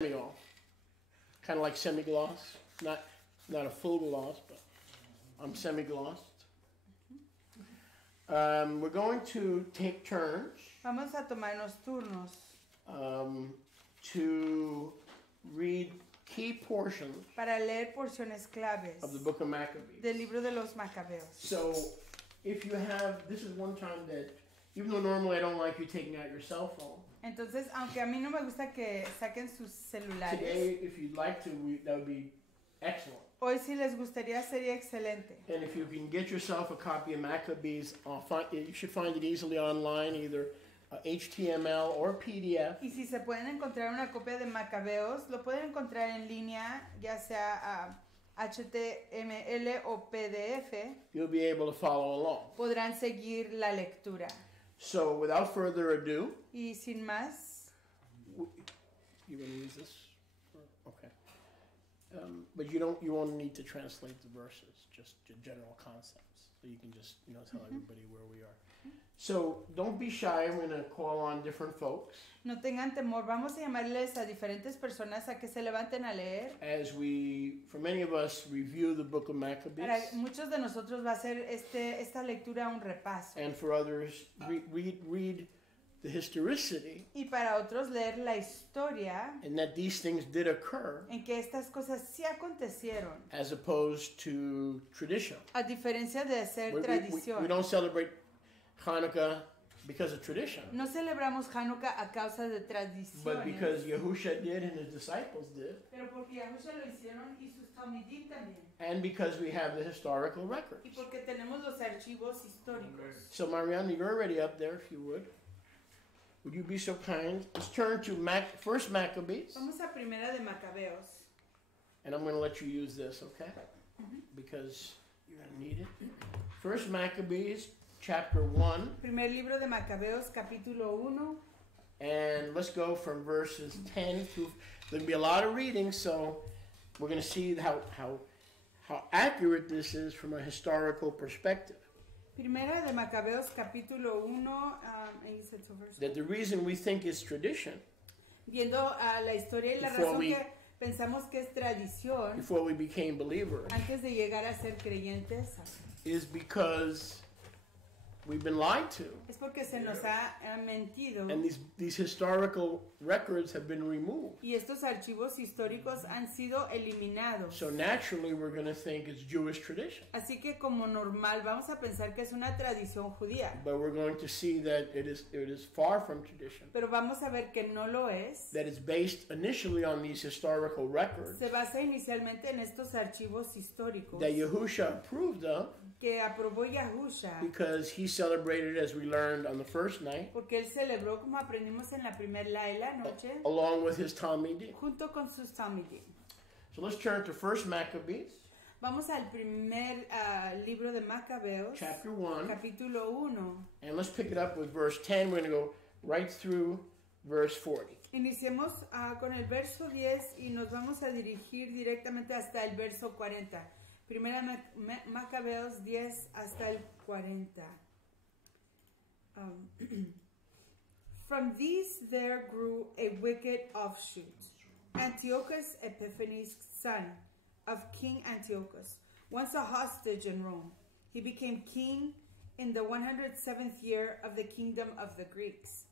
Semi-all, kind of like semi-gloss, not a full gloss, but I'm semi-glossed. We're going to take turns. Vamos a tomarnos turnos To read key portions para leer porciones claves of the book of Maccabees. del libro de los Macabeos. So, if you have, this is one time that, even though normally I don't like you taking out your cell phone. Entonces, aunque a mí no me gusta que saquen sus celulares, Today, if you'd like to, that would be excellent. hoy si les gustaría sería excelente. And if you can get yourself a copy of Maccabees, you should find it easily online, either HTML or PDF. Y si se pueden encontrar una copia de Macabeos, lo pueden encontrar en línea, ya sea HTML o PDF. You'll be able to follow along. Podrán seguir la lectura. So, without further ado, Y sin más, you want to use this? Okay. But you won't need to translate the verses, just the general concepts. So you can just tell everybody where we are. So don't be shy. I'm going to call on different folks. No tengan temor. Vamos a llamarles a diferentes personas a que se levanten a leer. As we, for many of us, review the book of Maccabees. Para muchos de nosotros va a ser esta lectura un repaso. And for others, read the historicity. Y para otros leer la historia. And that these things did occur. En que estas cosas sí acontecieron. As opposed to tradition. A diferencia de ser tradición. We don't celebrate Hanukkah because of tradition. No celebramos Hanukkah a causa de tradiciones. But because Yahusha did and his disciples did. Pero porque Yahusha lo hicieron y sus talmidim también. And because we have the historical records. Y porque tenemos los archivos históricos. So Mariana, you're already up there if you would. Would you be so kind? Let's turn to First Maccabees. Vamos a Primera de Macabeos. And I'm going to let you use this, okay? Because you're going to need it. First Maccabees, chapter 1. Primer libro de Macabeos, capítulo 1. And let's go from verses 10 through... There'll be a lot of reading, so we're going to see how accurate this is from a historical perspective. Primera de Macabeos, capítulo 1. That the reason we think it's tradition... Viendo a la historia y la razón que pensamos que es tradición... Before we became believers... Antes de llegar a ser creyentes... Is because... We've been lied to. Es porque se nos ha mentido. And these historical records have been removed. Y estos archivos históricos han sido eliminados. So naturally we're going to think it's Jewish tradition. Así que como normal vamos a pensar que es una tradición judía. But we're going to see that it is far from tradition. Pero vamos a ver que no lo es. That it's based initially on these historical records. Se basa inicialmente en estos archivos históricos. That Yahusha approved of. Que aprobó Yahusha. Because he celebrated, as we learned on the first night. Porque él celebró, como aprendimos en la primera noche. Along with his talmidim. Junto con sus talmidim. So let's turn to First Maccabees. Vamos al primer libro de Macabeos. Chapter 1. Capítulo 1. And let's pick it up with verse 10. We're going to go right through verse 40. Iniciemos con el verso 10 y nos vamos a dirigir directamente hasta el verso 40. Primera Macabeos 10 hasta el 40. From these there grew a wicked offshoot. Antiochus Epiphanes, son of King Antiochus, once a hostage in Rome. He became king in the 107th year of the kingdom of the Greeks.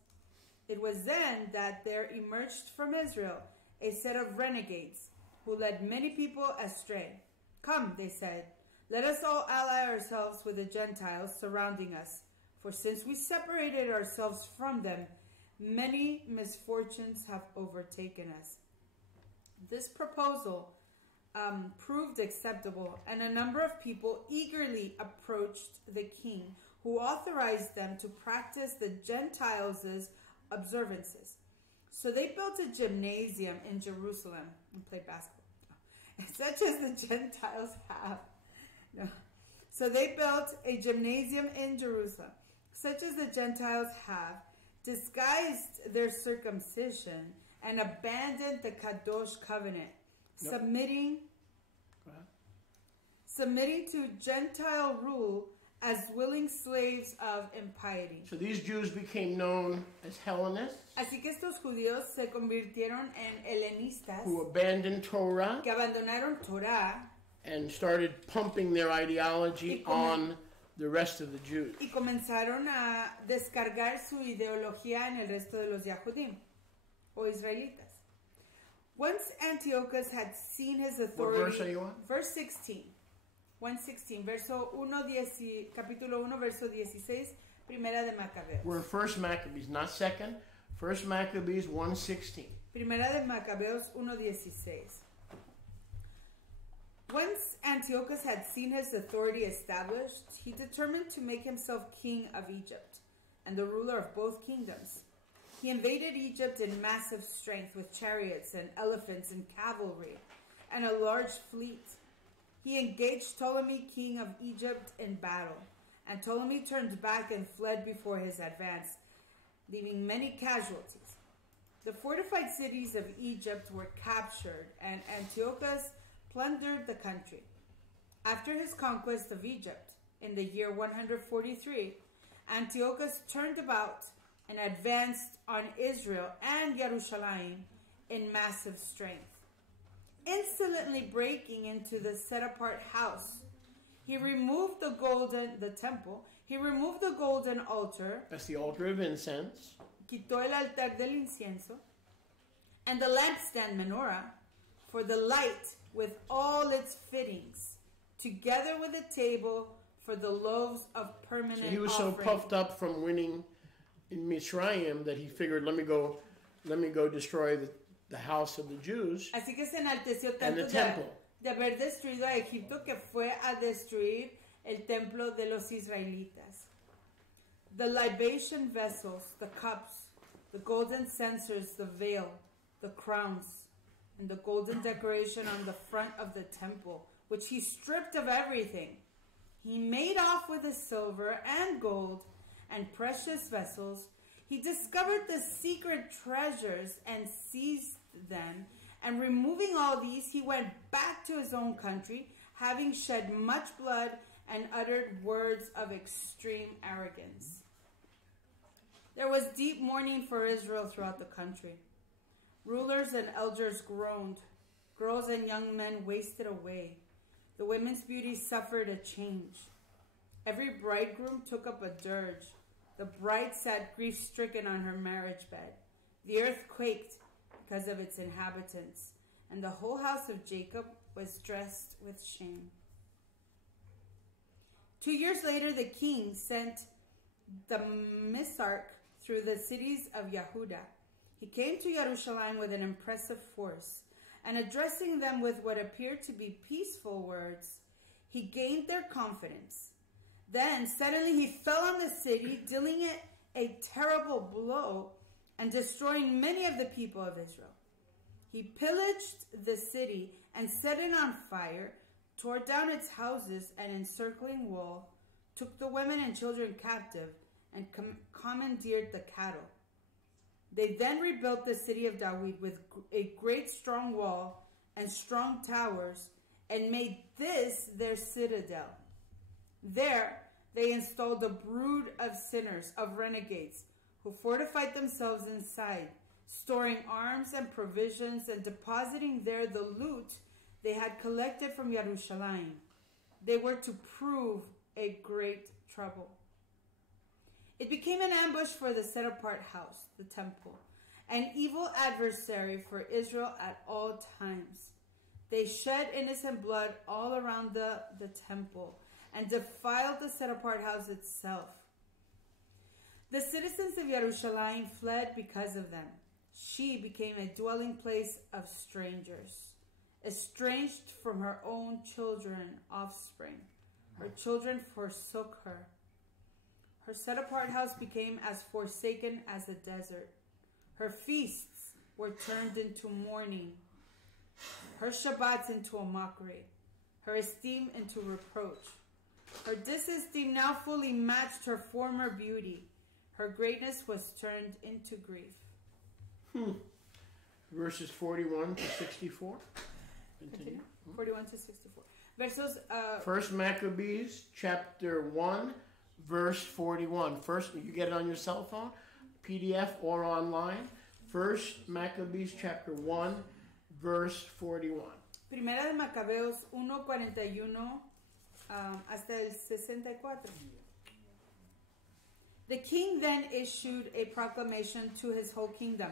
It was then that there emerged from Israel a set of renegades who led many people astray. Come, they said, let us all ally ourselves with the Gentiles surrounding us. For since we separated ourselves from them, many misfortunes have overtaken us. This proposal proved acceptable, and a number of people eagerly approached the king, who authorized them to practice the Gentiles' observances. So they built a gymnasium in Jerusalem and played basketball, such as the Gentiles have. No. So they built a gymnasium in Jerusalem, such as the Gentiles have, disguised their circumcision, and abandoned the Kadosh covenant, submitting to Gentile rule as willing slaves of impiety. So these Jews became known as Hellenists, Así que estos judíos se convirtieron en helenistas who abandoned Torah que abandonaron Torah and started pumping their ideology on the rest of the Jews. y comenzaron a descargar su ideología en el resto de los Yahudim o israelitas. Once Antiochus had seen his authority, What verse are you on? verse 16, 116, capítulo 1, verso 16, primera de Maccabees. We're in First Maccabees, not second. First Maccabees 1:16. Primera de Macabeos 1:16. Once Antiochus had seen his authority established, he determined to make himself king of Egypt and the ruler of both kingdoms. He invaded Egypt in massive strength with chariots and elephants and cavalry and a large fleet. He engaged Ptolemy, king of Egypt, in battle, and Ptolemy turned back and fled before his advance, leaving many casualties. The fortified cities of Egypt were captured, and Antiochus plundered the country. After his conquest of Egypt in the year 143, Antiochus turned about and advanced on Israel and Jerusalem in massive strength. Insolently breaking into the set-apart house, he removed the temple. He removed the golden altar. That's the altar of incense. Quitó el altar del incienso and the lampstand menorah for the light with all its fittings, together with a table for the loaves of permanent So he was offering. so puffed up from winning in Mitzrayim that he figured, let me go destroy the house of the Jews Así que se enalteció and the tanto temple. de haber destruido a Egipto que fue a destruir el templo de los israelitas. The libation vessels, the cups, the golden censers, the veil, the crowns, and the golden decoration on the front of the temple, which he stripped of everything. He made off with the silver and gold and precious vessels. He discovered the secret treasures and seized them. And removing all these, he went back to his own country, having shed much blood and uttered words of extreme arrogance. There was deep mourning for Israel throughout the country. Rulers and elders groaned. Girls and young men wasted away. The women's beauty suffered a change. Every bridegroom took up a dirge. The bride sat grief-stricken on her marriage bed. The earth quaked because of its inhabitants, and the whole house of Jacob was dressed with shame. 2 years later, the king sent the Messiah through the cities of Yehuda. He came to Jerusalem with an impressive force, and addressing them with what appeared to be peaceful words, he gained their confidence. Then suddenly he fell on the city, dealing it a terrible blow and destroying many of the people of Israel. He pillaged the city and set it on fire, tore down its houses and encircling wall, took the women and children captive, and commandeered the cattle. They then rebuilt the city of David with a great strong wall and strong towers, and made this their citadel. There they installed a brood of sinners, of renegades, who fortified themselves inside, storing arms and provisions and depositing there the loot they had collected from Jerusalem. They were to prove a great trouble. It became an ambush for the set-apart house, the temple, an evil adversary for Israel at all times. They shed innocent blood all around the temple and defiled the set-apart house itself. The citizens of Jerusalem fled because of them. She became a dwelling place of strangers, estranged from her own children, offspring. Her children forsook her. Her set-apart house became as forsaken as a desert. Her feasts were turned into mourning, her Shabbats into a mockery, her esteem into reproach. Her disesteem now fully matched her former beauty. Her greatness was turned into grief. Verses 41 to 64. Continue. 41 to 64. Versos, First Maccabees chapter 1, verse 41. First, you get it on your cell phone, PDF or online. First Maccabees chapter 1, verse 41. Primera de Macabeos 1:41 hasta el 64. The king then issued a proclamation to his whole kingdom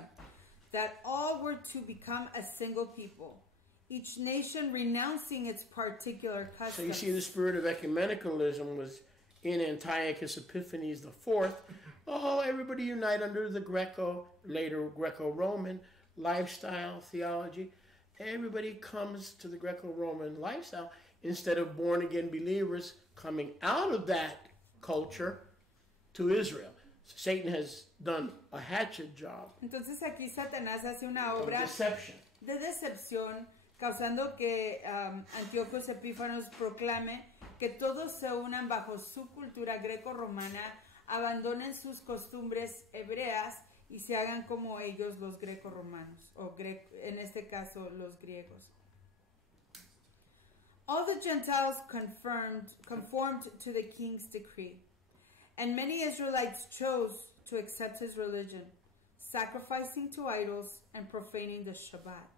that all were to become a single people, each nation renouncing its particular customs. So you see the spirit of ecumenicalism was in Antiochus Epiphanes IV. Oh, everybody unite under the later Greco-Roman lifestyle theology. Everybody comes to the Greco-Roman lifestyle instead of born-again believers coming out of that culture to Israel. So Satan has done a hatchet job. Entonces aquí Satanás hace una Of obra deception. de decepción, causando que Antíoco Epífanes proclame que todos se unan bajo su cultura greco-romana, abandonen sus costumbres hebreas y se hagan como ellos los greco-romanos, o en este caso los griegos. All the Gentiles conformed to the king's decree, and many Israelites chose to accept his religion, sacrificing to idols and profaning the Shabbat.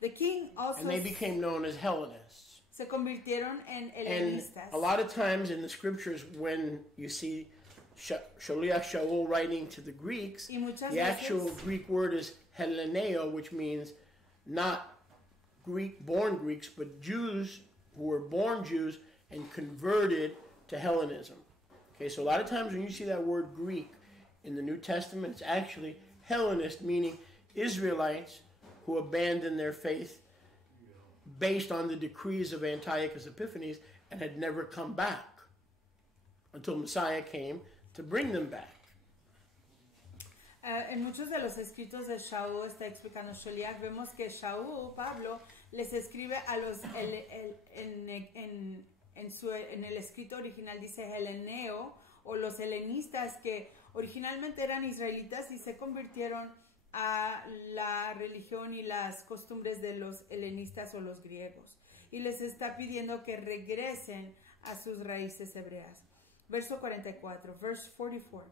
The king also... And they became known as Hellenists. Se convirtieron en And helenistas. a lot of times in the scriptures when you see Shaliach Shaul writing to the Greeks, the actual Greek word is Helleneo, which means not born Greeks, but Jews who were born Jews and converted to Hellenism. Okay, so a lot of times when you see that word Greek in the New Testament, it's actually Hellenist, meaning Israelites who abandoned their faith based on the decrees of Antiochus Epiphanes and had never come back until Messiah came to bring them back. En muchos de los escritos de Shaul está explicando Sholiach, vemos que Shaul, Pablo, les escribe a los en el escrito original dice heleneo o los helenistas que originalmente eran israelitas y se convirtieron a la religión y las costumbres de los helenistas o los griegos. Y les está pidiendo que regresen a sus raíces hebreas. Verso 44, verse 44.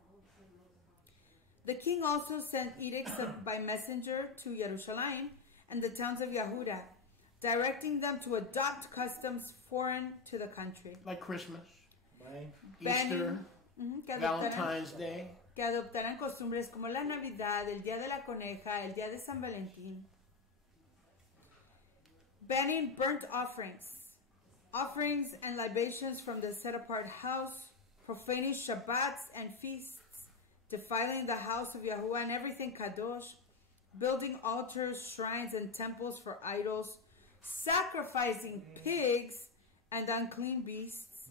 The king also sent edicts by messenger to Jerusalem and the towns of Yehuda, directing them to adopt customs foreign to the country. Like Christmas, Right. Easter, Valentine's Day. Que adoptaran costumbres como la Navidad, el Día de la Coneja, el Día de San Valentín. Banning burnt offerings and libations from the set-apart house, profaning Shabbats and feasts, defiling the house of Yahuwah and everything kadosh, building altars, shrines, and temples for idols, sacrificing pigs and unclean beasts,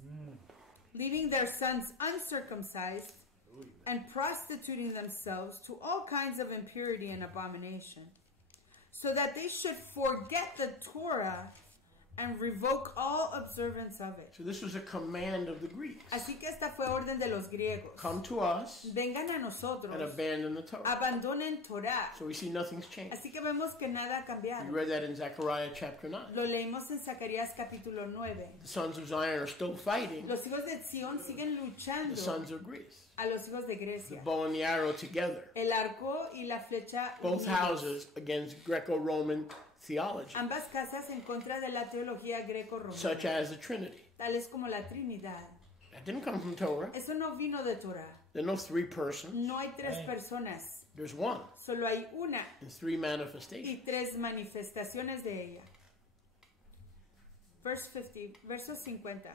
leaving their sons uncircumcised, and prostituting themselves to all kinds of impurity and abomination, so that they should forget the Torah and revoke all observance of it. So this was a command of the Greeks. Así que esta fue orden de los griegos. Come to us Vengan a nosotros, and abandon the Torah. abandonen Torah. So we see nothing's changed. Así que vemos que nada ha cambiado. You read that in Zechariah chapter 9. Lo leímos en Zacarías capítulo 9. The sons of Zion are still fighting Los hijos de Sion siguen the luchando sons of Greece. a los hijos de The Grecia. bow and the arrow together. El arco y la flecha Both unidos. houses against Greco-Roman theology, Ambas casas en contra de la teología greco-romana, such as the Trinity. tales como la Trinidad. That didn't come from Torah. Eso no vino de Torah. There are no three persons. No hay tres Right. personas, There's one solo hay una and three manifestations. y tres manifestaciones de ella. Verso 50.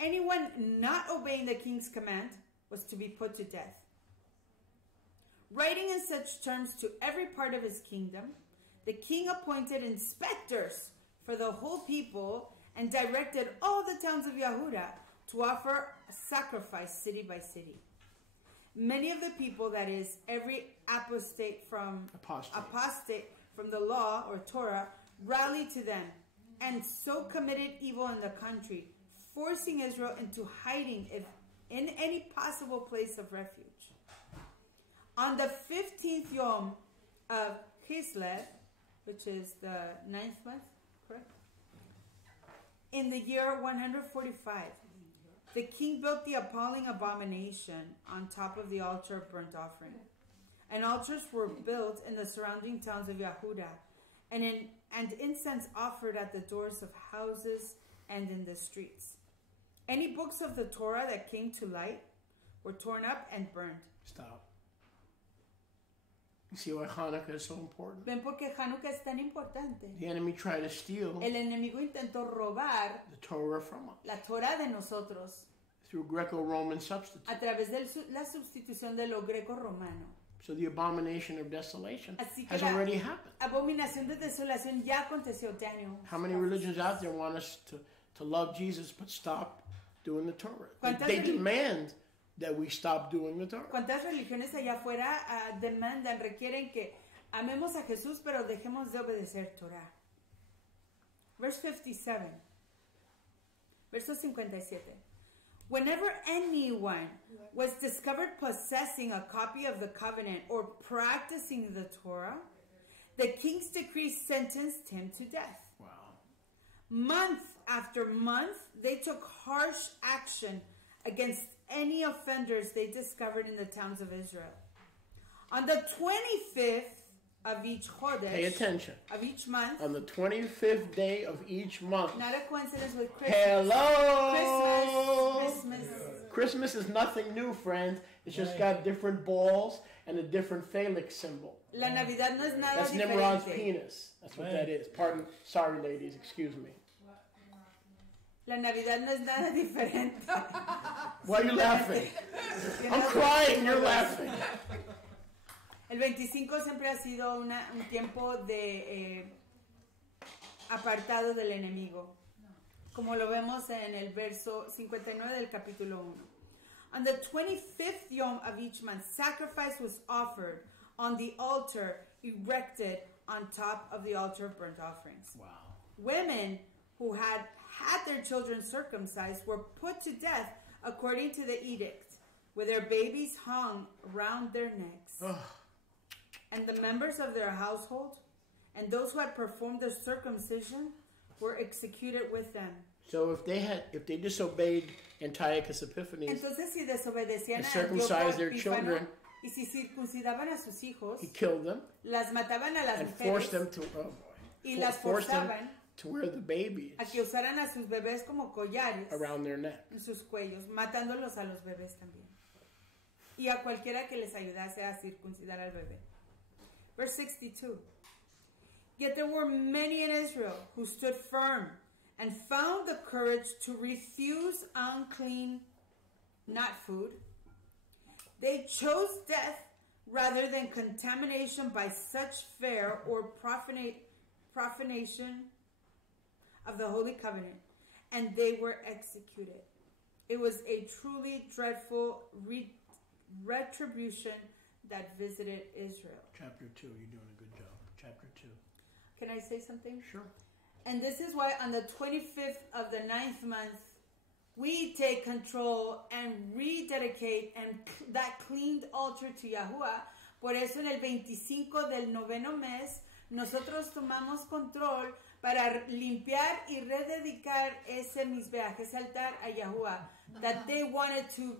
Anyone not obeying the king's command was to be put to death. Writing in such terms to every part of his kingdom, the king appointed inspectors for the whole people and directed all the towns of Yehuda to offer a sacrifice city by city. Many of the people, that is, every apostate from the law or Torah, rallied to them and so committed evil in the country, forcing Israel into hiding in any possible place of refuge. On the 15th Yom of Kislev, which is the 9th month, correct? In the year 145, the king built the appalling abomination on top of the altar of burnt offering. And altars were built in the surrounding towns of Yehuda, and incense offered at the doors of houses and in the streets. Any books of the Torah that came to light were torn up and burned. Stop. You see why Hanukkah is so important? ¿Ven por qué Hanukkah es tan importante? The enemy tried to steal El enemigo intentó robar the Torah from us la Torah de nosotros through Greco-Roman substitute. a través de la sustitución de lo greco-romano. So the abomination of desolation Así que has la already happened. abominación de desolación ya aconteció, Daniel. How many religions out there want us to love Jesus but stop doing the Torah? ¿Cuántas They demand that we stop doing the Torah. ¿Cuántas religiones allá afuera demandan, requieren que amemos a Jesús pero dejemos de obedecer Torah? Verse 57. Verso 57. Whenever anyone was discovered possessing a copy of the covenant or practicing the Torah, the king's decree sentenced him to death. Wow. Month after month, they took harsh action against any offenders they discovered in the towns of Israel. On the 25th of each chodesh, Pay attention. of each month, On the 25th day of each month. not a coincidence with Christmas. Hello! Christmas. Christmas is nothing new, friends. It's just got different balls and a different phallic symbol. La Navidad no es nada That's Nimrod's diferente. penis. That's what that is. Pardon. Sorry, ladies. Excuse me. La Navidad no es nada diferente. Why are you laughing? I'm crying. You're laughing. El 25 siempre ha sido un tiempo de apartado del enemigo, como lo vemos en el verso 59 del capítulo 1. On the 25th yom of each month, sacrifice was offered on the altar erected on top of the altar of burnt offerings. Wow. Women who had their children circumcised were put to death according to the edict, with their babies hung around their necks. Ugh. And the members of their household and those who had performed the circumcision were executed with them. So if they disobeyed Antiochus Epiphanes, Entonces, si desobedecían and a circumcised their Epífano, children, y si circuncidaban a sus hijos, he killed them las mataban a las and mujeres forced them to y las forced them forzaban to wear the babies a que usaran a sus bebés como collares around their neck. en sus cuellos, matándolos a los bebés también. Y a cualquiera que les ayudase a circuncidar al bebé. Verse 62. Yet there were many in Israel who stood firm and found the courage to refuse unclean, not food. They chose death rather than contamination by such fare or profanation of the Holy Covenant, and they were executed. It was a truly dreadful retribution that visited Israel. Chapter 2, you're doing a good job. Chapter 2. Can I say something? Sure. And this is why on the 25th of the 9th month, we take control and rededicate and that cleaned altar to Yahuwah. Por eso en el 25 del 9º mes, nosotros tomamos control para limpiar y rededicar ese misbeach, ese altar a Yahuwah, that they wanted to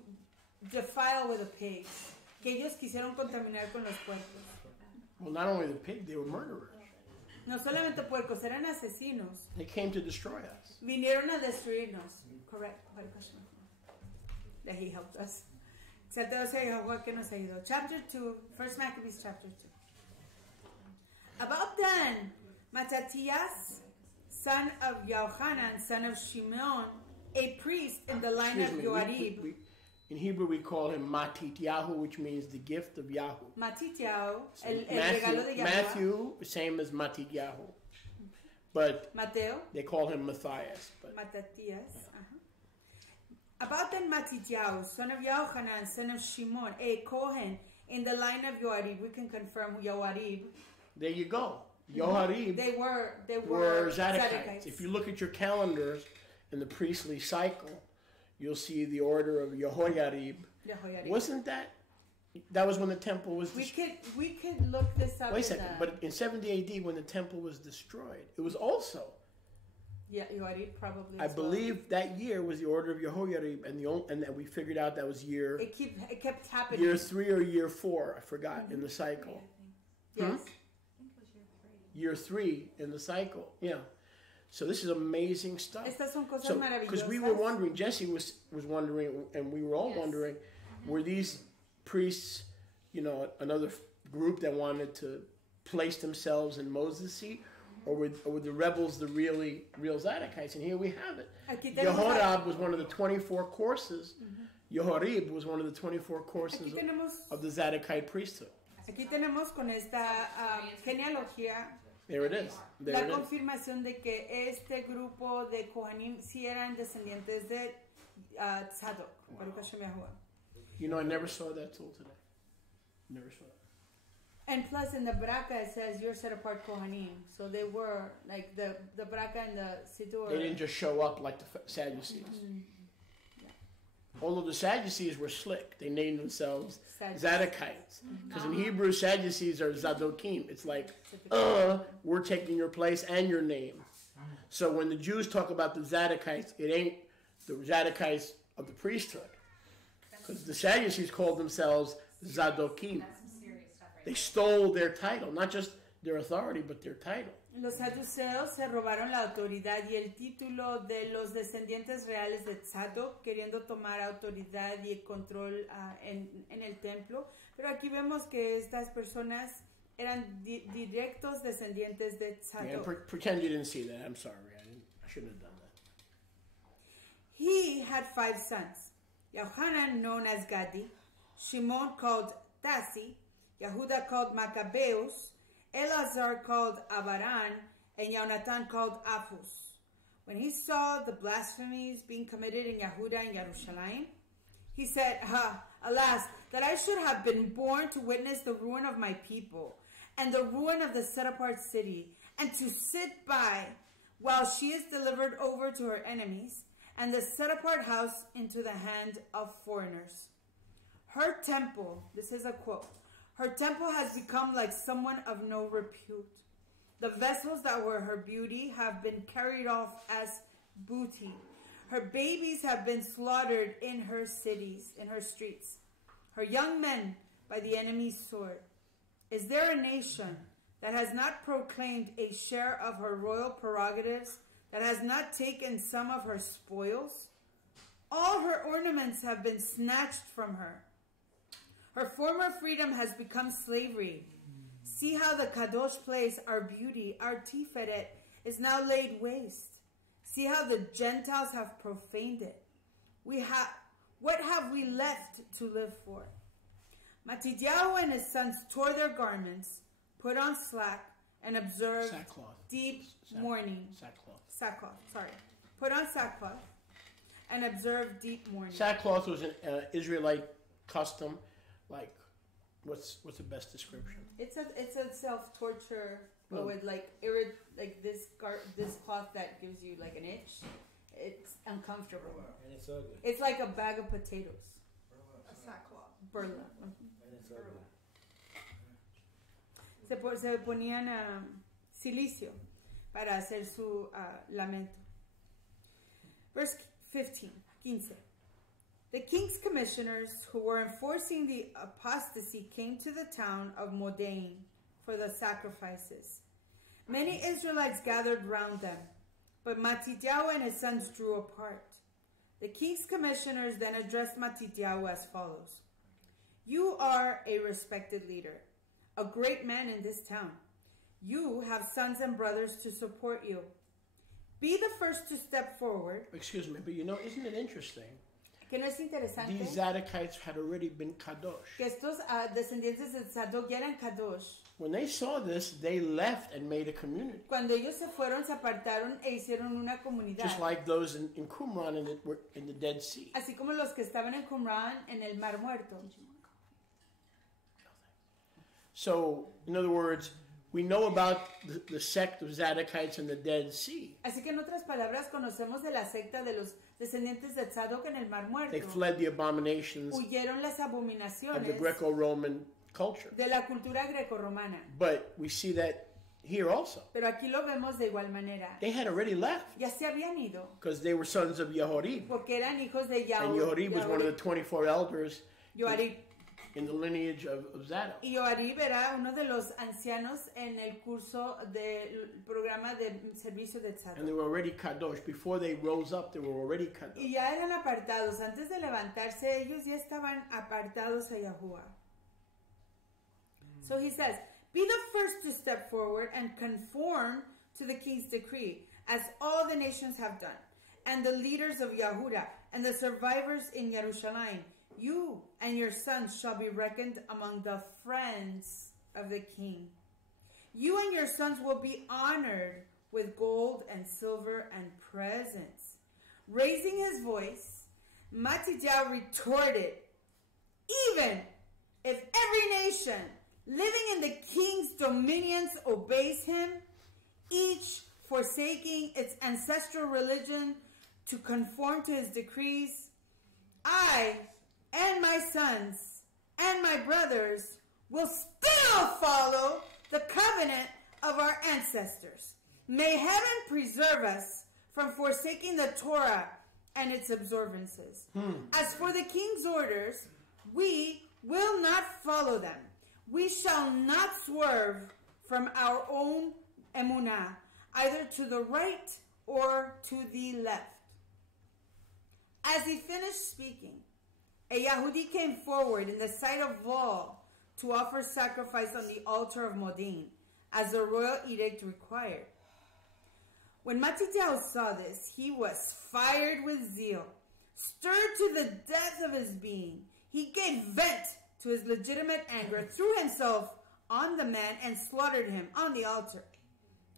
defile with the pigs, que ellos quisieron contaminar con los puercos. Well, not only the pig, they were murderers. No solamente puercos, eran asesinos. They came to destroy us. Vinieron a destruirnos. Correct. That he helped us. Exaltado sea Jehová que nos ayudó. Chapter 2, 1 Maccabees chapter 2. About then, Mattathias, son of Yohanan, son of Shimon, a priest in the line of Yoarib. In Hebrew, we call him Matityahu, which means the gift of Yahu. Matityahu, So el regalo de Yahuwah. Matthew, same as Matityahu. But Mateo, they call him Matthias. But Mattathias. About then Matityahu, son of Yohanan, son of Shimon, a Kohen in the line of Yoarib. We can confirm Yoarib. there you go. Yoharib They were Zadokites. If you look at your calendars in the priestly cycle, you'll see the order of Yehoyarib. Wasn't that was when the temple was destroyed? We could look this up. Wait a second, but in 70 AD when the temple was destroyed, it was also Yeah, Yoarib probably. I believe that year was the order of Yehoiarib, and that we figured out that was year. It kept happening. Year 3 or year 4, I forgot, in the cycle. Yes. I think it was Year 3 in the cycle. Yeah. So this is amazing stuff. Estas son cosas maravillosas. Because we were wondering, Jesse was wondering, and we were all wondering, were these priests, another group that wanted to place themselves in Moses' seat, or were the rebels the real Zadokites? And here we have it. Yehoram was one of the 24 courses. Yehoram was one of the 24 courses of the Zadokite priesthood. Aquí tenemos con esta genealogía There it is. la confirmación de que este grupo de Kohanim sí eran descendientes de Tzadok. Baruch Hashem Yahuwah. I never saw that till today. Never saw that. And plus in the Braca it says you're set apart Kohanim. So they were like the Braca and the Siddur. They didn't just show up like the Sadducees. Although the Sadducees were slick. They named themselves Zadokites. Because in Hebrew, Sadducees are Zadokim. It's like, we're taking your place and your name. So when the Jews talk about the Zadokites, it ain't the Zadokites of the priesthood. Because the Sadducees called themselves Zadokim. They stole their title, not just their authority, but their title. Los saduceos se robaron la autoridad y el título de los descendientes reales de Tzadok, queriendo tomar autoridad y el control en el templo. Pero aquí vemos que estas personas eran directos descendientes de Tzadok. Yeah, pretend you didn't see that. I'm sorry. I shouldn't have done that. He had 5 sons. Yohanan, known as Gadi, Shimon called Tassi, Yehuda called Maccabeus, Elazar called Abaran, and Yonatan called Aphus. When he saw the blasphemies being committed in Yehuda and Yerushalayim, he said, alas, that I should have been born to witness the ruin of my people and the ruin of the set-apart city, and to sit by while she is delivered over to her enemies, and the set-apart house into the hand of foreigners. Her temple, this is a quote, her temple has become like someone of no repute. The vessels that were her beauty have been carried off as booty. Her babies have been slaughtered in her cities, in her streets. Her young men by the enemy's sword. Is there a nation that has not proclaimed a share of her royal prerogatives, that has not taken some of her spoils? All her ornaments have been snatched from her. Her former freedom has become slavery. See how the Kadosh place, our beauty, our Tiferet, is now laid waste. See how the Gentiles have profaned it. What have we left to live for? Matidyahu and his sons tore their garments, put on slack, and observed deep mourning. Put on sackcloth and observed deep mourning. Sackcloth was an Israelite custom. Like, what's the best description? It's a self-torture, but with this cloth that gives you like an itch. It's uncomfortable. And it's ugly. It's like a bag of potatoes. A sackcloth. Burla. And it's ugly. Se ponían silicio para hacer su lamento. Verse 15. The king's commissioners who were enforcing the apostasy came to the town of Modain for the sacrifices. Many Israelites gathered round them, but Matityahu and his sons drew apart. The king's commissioners then addressed Matityahu as follows. You are a respected leader, a great man in this town. You have sons and brothers to support you. Be the first to step forward. Excuse me, but isn't it interesting? Que no es interesante. These Zadokites had already been kadosh. Que estos descendientes de Tzadok ya eran kadosh. When they saw this, they left and made a community. Cuando ellos se fueron, se apartaron e hicieron una comunidad. Just like those in Qumran in the Dead Sea. Así como los que estaban en Qumran en el Mar Muerto. So, in other words, we know about the sect of Zadokites in the Dead Sea. Así que en otras palabras conocemos de la secta de los descendientes de Tzadok en el Mar Muerto. They fled the abominations Huyeron las abominaciones of the Greco-Roman culture. de la cultura grecorromana. But we see that here also. Pero aquí lo vemos de igual manera. They had already left Ya se habían ido. because they were sons of Yehorib. Porque eran hijos de And Yehorib was one of the 24 elders Yoarib. in the lineage of Zadok. Y Yoarib era uno de los ancianos en el curso del programa de servicio de And Tzadok. they were already kadosh. Before they rose up, they were already kadosh. Y ya eran apartados. Antes de levantarse, ellos ya estaban apartados a Yahuwah. So he says, be the first to step forward and conform to the king's decree, as all the nations have done, and the leaders of Yahudah, and the survivors in Jerusalem. You and your sons shall be reckoned among the friends of the king. You and your sons will be honored with gold and silver and presents. Raising his voice, Matidyahu retorted, even if every nation living in the king's dominions obeys him, each forsaking its ancestral religion to conform to his decrees, I and my sons and my brothers will still follow the covenant of our ancestors. May heaven preserve us from forsaking the Torah and its observances. As for the king's orders, we will not follow them. We shall not swerve from our own emunah, either to the right or to the left. As he finished speaking, a Yahudi came forward in the sight of all to offer sacrifice on the altar of Modin, as the royal edict required. When Matidyahu saw this, he was fired with zeal, stirred to the depth of his being. He gave vent to his legitimate anger, threw himself on the man, and slaughtered him on the altar.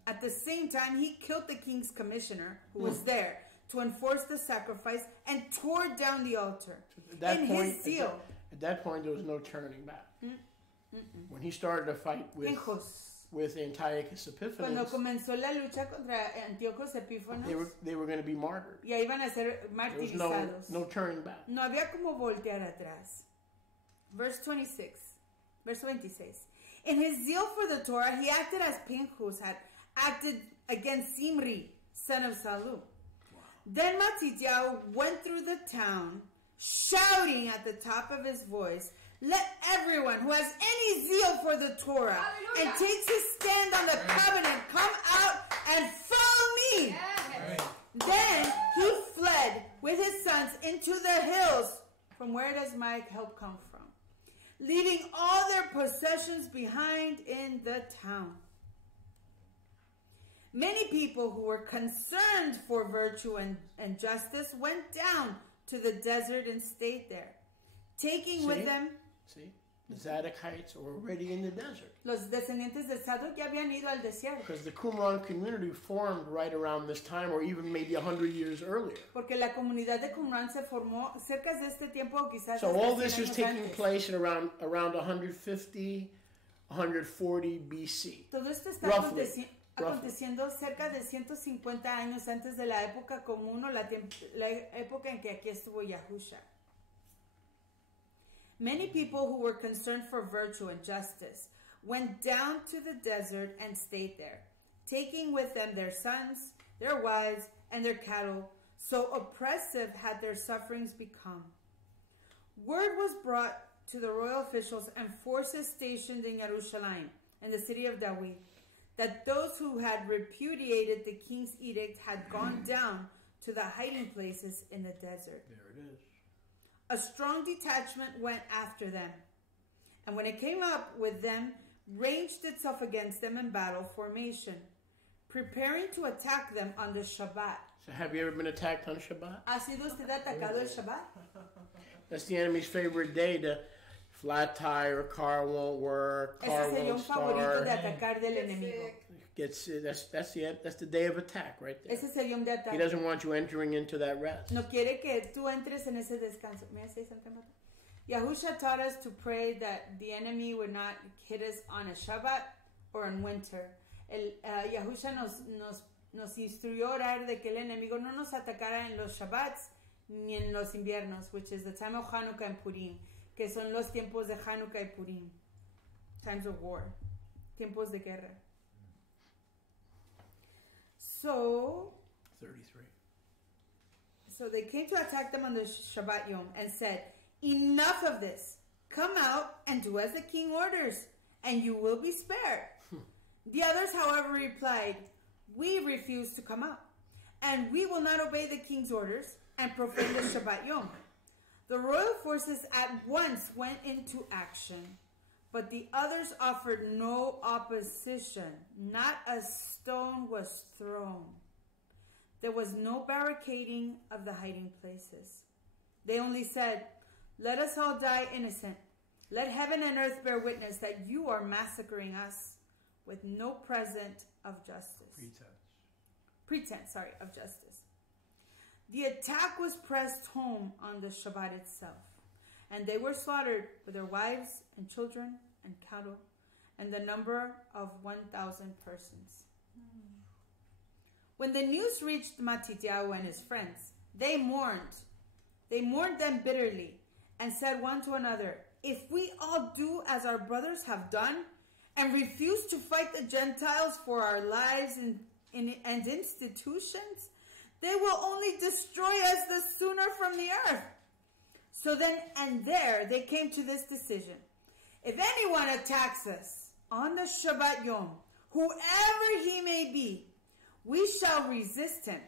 At the same time, he killed the king's commissioner, who was there to enforce the sacrifice, and tore down the altar. At that In point, his zeal, at that point, there was no turning back. When he started a fight with Antiochus cuando Epiphanes, comenzó la lucha contra Antíoco Epífanes, they were going to be martyred. ya iban a ser There was martirizados. no turning back. No había como voltear atrás. Verse 26. In his zeal for the Torah, he acted as Pinchas had acted against Zimri, son of Salu. Then Matidyahu went through the town, shouting at the top of his voice, let everyone who has any zeal for the Torah and takes his stand on the covenant come out and follow me. Then he fled with his sons into the hills. From where does my help come from? Leaving all their possessions behind in the town. Many people who were concerned for virtue and justice went down to the desert and stayed there, taking with them... See? The Zadokites were already in the desert. Los descendientes de Zadok ya habían ido al desierto. Because the Qumran community formed right around this time, or even maybe 100 years earlier. Porque la comunidad de Qumran se formó cerca de este tiempo, o quizás So all this was 100 años taking antes. place in around 150, 140 BC. Todo esto está Roughly. aconteciendo cerca de 150 años antes de la época común o la época en que aquí estuvo Yahusha. Many people who were concerned for virtue and justice went down to the desert and stayed there, taking with them their sons, their wives, and their cattle. So oppressive had their sufferings become. Word was brought to the royal officials and forces stationed in Jerusalem and the city of David that those who had repudiated the king's edict had gone down to the hiding places in the desert. There it is. A strong detachment went after them, and when it came up with them, ranged itself against them in battle formation, preparing to attack them on the Shabbat. So have you ever been attacked on Shabbat? ¿Ha sido usted atacado el Shabbat? That's the enemy's favorite day. To flat tire, car won't work, car Ese sería won't un favorito de start. atacar del enemigo. That's the day of attack right there. Ese sería un de He ataque. doesn't want you entering into that rest. No quiere que tú entres en ese descanso. ¿Me hace Santa Marta? Yahusha taught us to pray that the enemy would not hit us on a Shabbat or in winter. Yahusha nos instruyó a orar de que el enemigo no nos atacara en los Shabbats ni en los inviernos, which is the time of Hanukkah and Purim, que son los tiempos de Hanukkah y Purim. Times of war. Tiempos de guerra. So 33. So they came to attack them on the Shabbat Yom and said, enough of this. Come out and do as the king orders, and you will be spared. The others, however, replied, we refuse to come out, and we will not obey the king's orders and profane the Shabbat Yom. The royal forces at once went into action, but the others offered no opposition. Not a stone was thrown. There was no barricading of the hiding places. They only said, let us all die innocent. Let heaven and earth bear witness that you are massacring us with no present of justice. Pretense of justice. The attack was pressed home on the Shabbat itself, and they were slaughtered with their wives and children and cattle, and the number of 1,000 persons. When the news reached Matityahu and his friends, they mourned. They mourned them bitterly and said one to another, if we all do as our brothers have done and refuse to fight the Gentiles for our lives and institutions, they will only destroy us the sooner from the earth. So then and there they came to this decision. If anyone attacks us on the Shabbat Yom, whoever he may be, we shall resist him.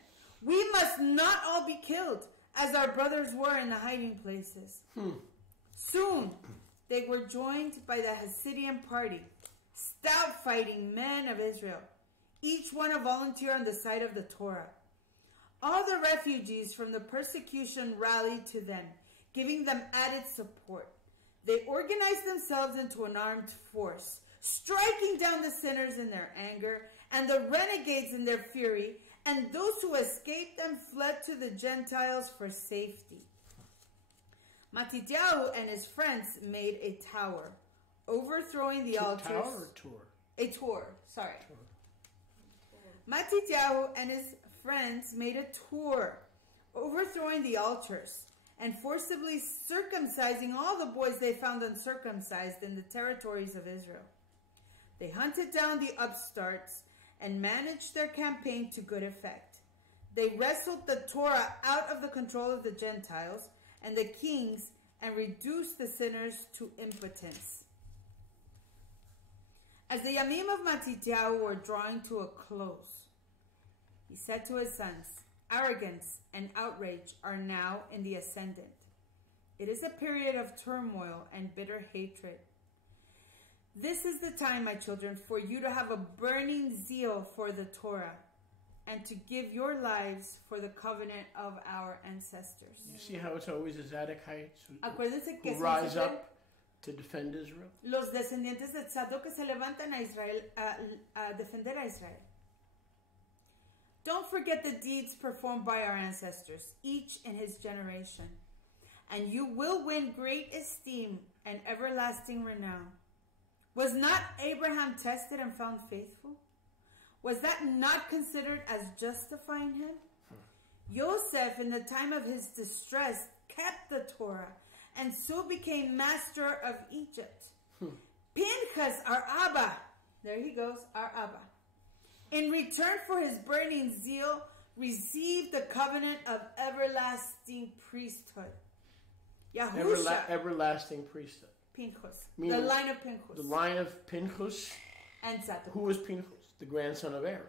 We must not all be killed, as our brothers were in the hiding places. Soon they were joined by the Hasidian party, stout fighting men of Israel, each one a volunteer on the side of the Torah. All the refugees from the persecution rallied to them, giving them added support. They organized themselves into an armed force, striking down the sinners in their anger and the renegades in their fury, and those who escaped them fled to the Gentiles for safety. Matityahu and his friends made a tower, overthrowing the altars. Tower or tour? A tour, sorry. Matityahu and his friends made a tour, overthrowing the altars and forcibly circumcising all the boys they found uncircumcised in the territories of Israel. They hunted down the upstarts and managed their campaign to good effect. They wrestled the Torah out of the control of the Gentiles and the kings and reduced the sinners to impotence. As the Yamim of Matityahu were drawing to a close, he said to his sons, arrogance and outrage are now in the ascendant. It is a period of turmoil and bitter hatred. This is the time, my children, for you to have a burning zeal for the Torah and to give your lives for the covenant of our ancestors. You see how it's always the Zadokites Acuérdense que who rise up to defend Israel? Los descendientes de Tzadok que se levantan a Israel a defender a Israel. Don't forget the deeds performed by our ancestors, each in his generation, and you will win great esteem and everlasting renown. Was not Abraham tested and found faithful? Was that not considered as justifying him? Joseph, in the time of his distress, kept the Torah and so became master of Egypt. Pinchas, our Abba, there he goes, our Abba, in return for his burning zeal, received the covenant of everlasting priesthood. Yahusha, everlasting priesthood. Pinchas, Meaning the line of Pinchas. The line of Pinchas. And Zadok. Who was Pinchas? The grandson of Aaron.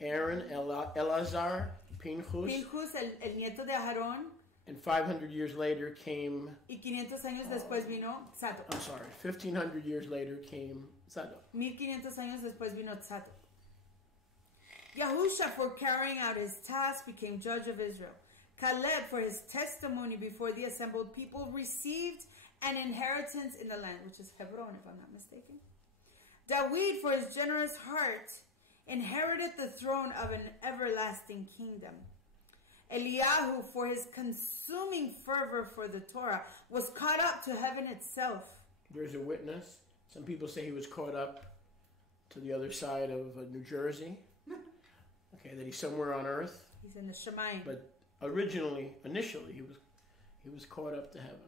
Aaron, Elazar, Pinchas. Pinchas, el nieto de Aarón. And 500 years later came... Y 500 años después vino Zadok. I'm sorry, 1,500 years later came Zadok. 1500 años después vino Zadok. Yahusha, for carrying out his task, became judge of Israel. Caleb, for his testimony before the assembled people, received an inheritance in the land, which is Hebron, if I'm not mistaken. David, for his generous heart, inherited the throne of an everlasting kingdom. Eliyahu, for his consuming fervor for the Torah, was caught up to heaven itself. There's a witness. Some people say he was caught up to the other side of New Jersey. Okay, that he's somewhere on earth. He's in the Shemayim. But initially, he was caught up to heaven.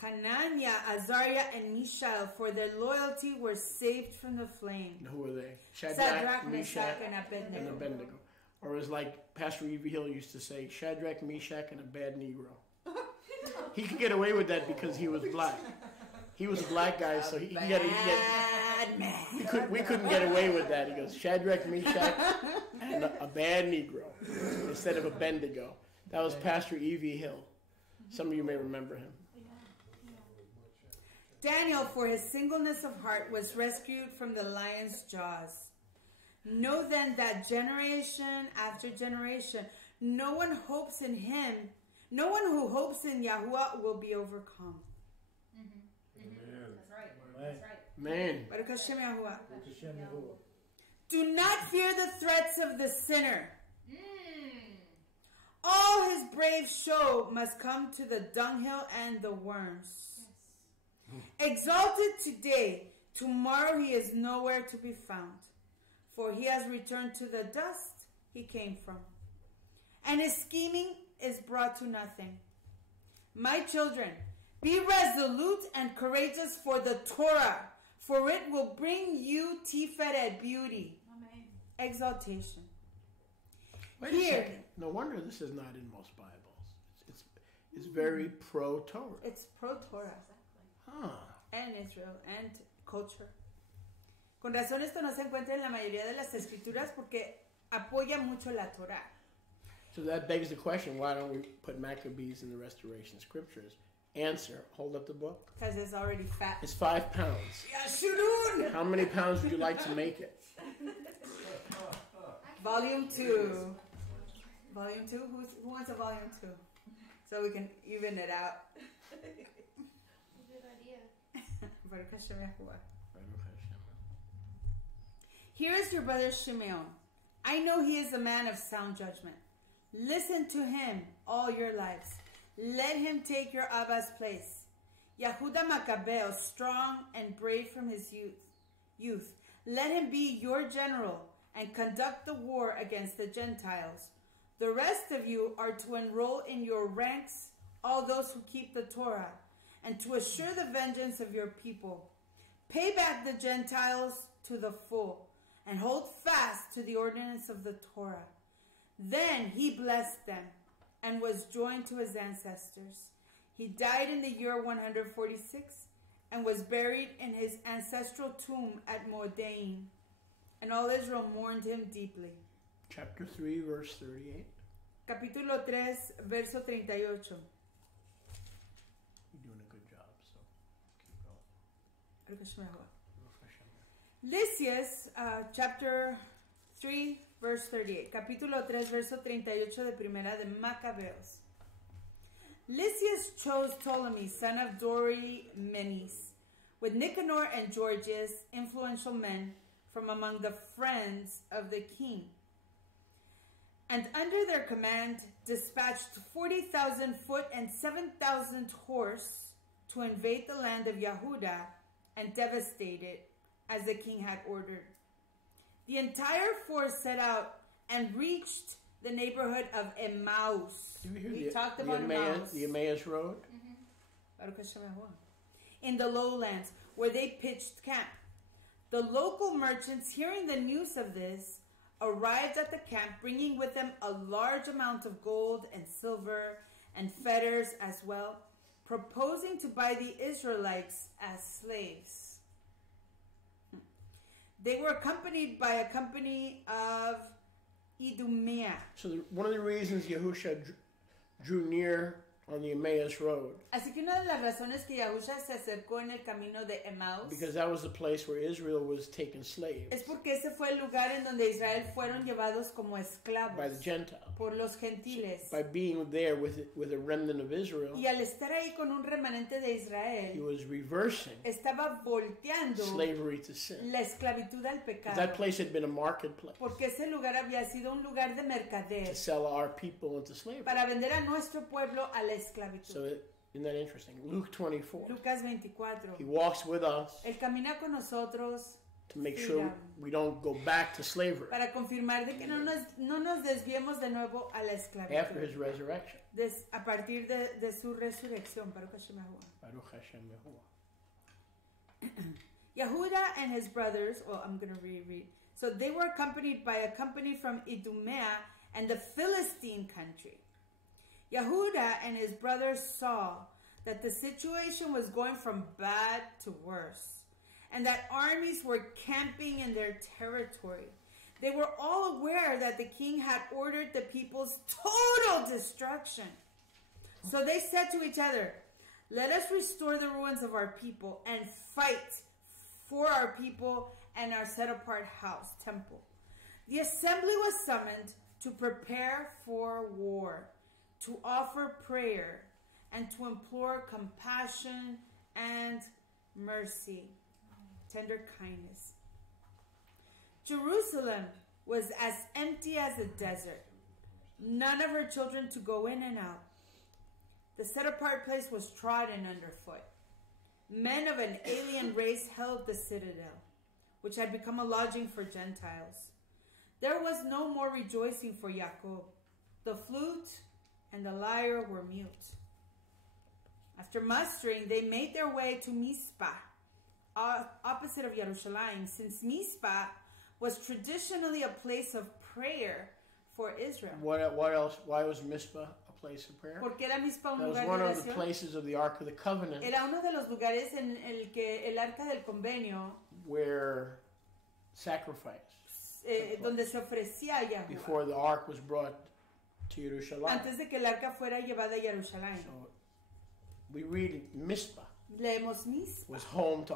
Hananiah, Azariah, and Mishael, for their loyalty, were saved from the flame. And who were they? Shadrach, Meshach, Meshach, and and Abednego. Abednego. Or as like Pastor Evie Hill used to say, Shadrach, Meshach, and a bad Negro. He could get away with that because he was black. He was a black guy, so he got Bad man. we couldn't get away with that. He goes, Shadrach, Meshach, and a bad Negro instead of Abednego. That was Pastor Evie Hill. Some of you may remember him. Daniel, for his singleness of heart, was rescued from the lion's jaws. Know then that generation after generation, no one hopes in him, no one who hopes in Yahuwah will be overcome. That's right. Amen. That's right. Man, Baruch Hashem Yahuwah. Baruch Hashem Yahuwah. Do not fear the threats of the sinner. Mm. All his brave show must come to the dunghill and the worms. Exalted today, tomorrow he is nowhere to be found. For he has returned to the dust he came from. And his scheming is brought to nothing. My children, be resolute and courageous for the Torah, for it will bring you tiferet, beauty, Amen. exaltation. wait Here. a second. No wonder this is not in most Bibles. It's very pro-Torah. It's pro-Torah. Huh. And Israel and culture. Con razón esto no se encuentra en la mayoría de las escrituras porque apoya mucho la Torah. So that begs the question, why don't we put Maccabees in the Restoration Scriptures? Answer, hold up the book. Because it's already fat. It's 5 pounds. Yashurun! How many pounds would you like to make it? Volume 2. Volume 2? Who wants a volume 2? So we can even it out. Good idea. Baruch Hashem Yahuwah. Here is your brother Shimeon. I know he is a man of sound judgment. Listen to him all your lives. Let him take your Abba's place. Yehuda Maccabeo, strong and brave from his youth. Let him be your general and conduct the war against the Gentiles. The rest of you are to enroll in your ranks all those who keep the Torah, and to assure the vengeance of your people. Pay back the Gentiles to the full, and hold fast to the ordinance of the Torah. Then he blessed them, and was joined to his ancestors. He died in the year 146, and was buried in his ancestral tomb at Modain. And all Israel mourned him deeply. Chapter 3, verse 38. Capítulo 3, verso 38. You're doing a good job, so keep going. Lysias, chapter 3, verse 38. Capítulo 3, verso 38 de Primera de Maccabeos. Lysias chose Ptolemy, son of Dorymenes, with Nicanor and Gorgias, influential men from among the friends of the king. And under their command dispatched 40,000 foot and 7,000 horse to invade the land of Yehuda and devastate it, as the king had ordered. The entire force set out and reached the neighborhood of Emmaus. We talked about Emmaus. The Emmaus Road? Baruch Hashem Yahuwah. In the lowlands, where they pitched camp. The local merchants, hearing the news of this, arrived at the camp, bringing with them a large amount of gold and silver and fetters as well, proposing to buy the Israelites as slaves. They were accompanied by a company of Idumea. So one of the reasons Yahusha drew near on the Emmaus Road, Así que una de las razones que Yahusha se acercó en el camino de Emmaus because that was the place where Israel was taken slaves es porque ese fue el lugar en donde Israel fueron llevados como esclavos by the Gentiles. por los gentiles. By being there with a remnant of Israel, Y al estar ahí con un remanente de he Israel, was reversing estaba volteando slavery to sin. la esclavitud al That pecado. place had been a marketplace Porque ese lugar había sido un lugar de mercader to sell our people into slavery. para vender a nuestro pueblo a la esclavitud. So isn't that interesting? Luke 24. Lucas 24. He walks with us. Él camina con nosotros. to make sure we don't go back to slavery para confirmar de que no nos desviemos de nuevo a la after esclavitud. his resurrection. A partir de su resurrección. Baruch Hashem Yahuwah. Baruch Hashem Yahuwah. Yehuda and his brothers, well, I'm going to reread. So they were accompanied by a company from Idumea and the Philistine country. Yehuda and his brothers saw that the situation was going from bad to worse, and that armies were camping in their territory. They were all aware that the king had ordered the people's total destruction. So they said to each other, "Let us restore the ruins of our people and fight for our people and our set-apart house, temple." The assembly was summoned to prepare for war, to offer prayer, and to implore compassion and mercy, tender kindness. Jerusalem was as empty as a desert, none of her children to go in and out. The set-apart place was trodden underfoot. Men of an alien race held the citadel, which had become a lodging for Gentiles. There was no more rejoicing for Jacob. The flute and the lyre were mute. After mustering, they made their way to Mizpah, opposite of Jerusalem, since Mizpah was traditionally a place of prayer for Israel. What else? Why was Mizpah a place of prayer? Porque era Mizpah un That was lugar one de of the oración. places of the Ark of the Covenant Era uno de los lugares en el que el arca del convenio, where sacrifice donde se ofrecía a Yahuwah, before the Ark was brought to Jerusalem. antes de que el arca fuera llevada a Jerusalén. So we read Mizpah Leemos Mizpah. was home to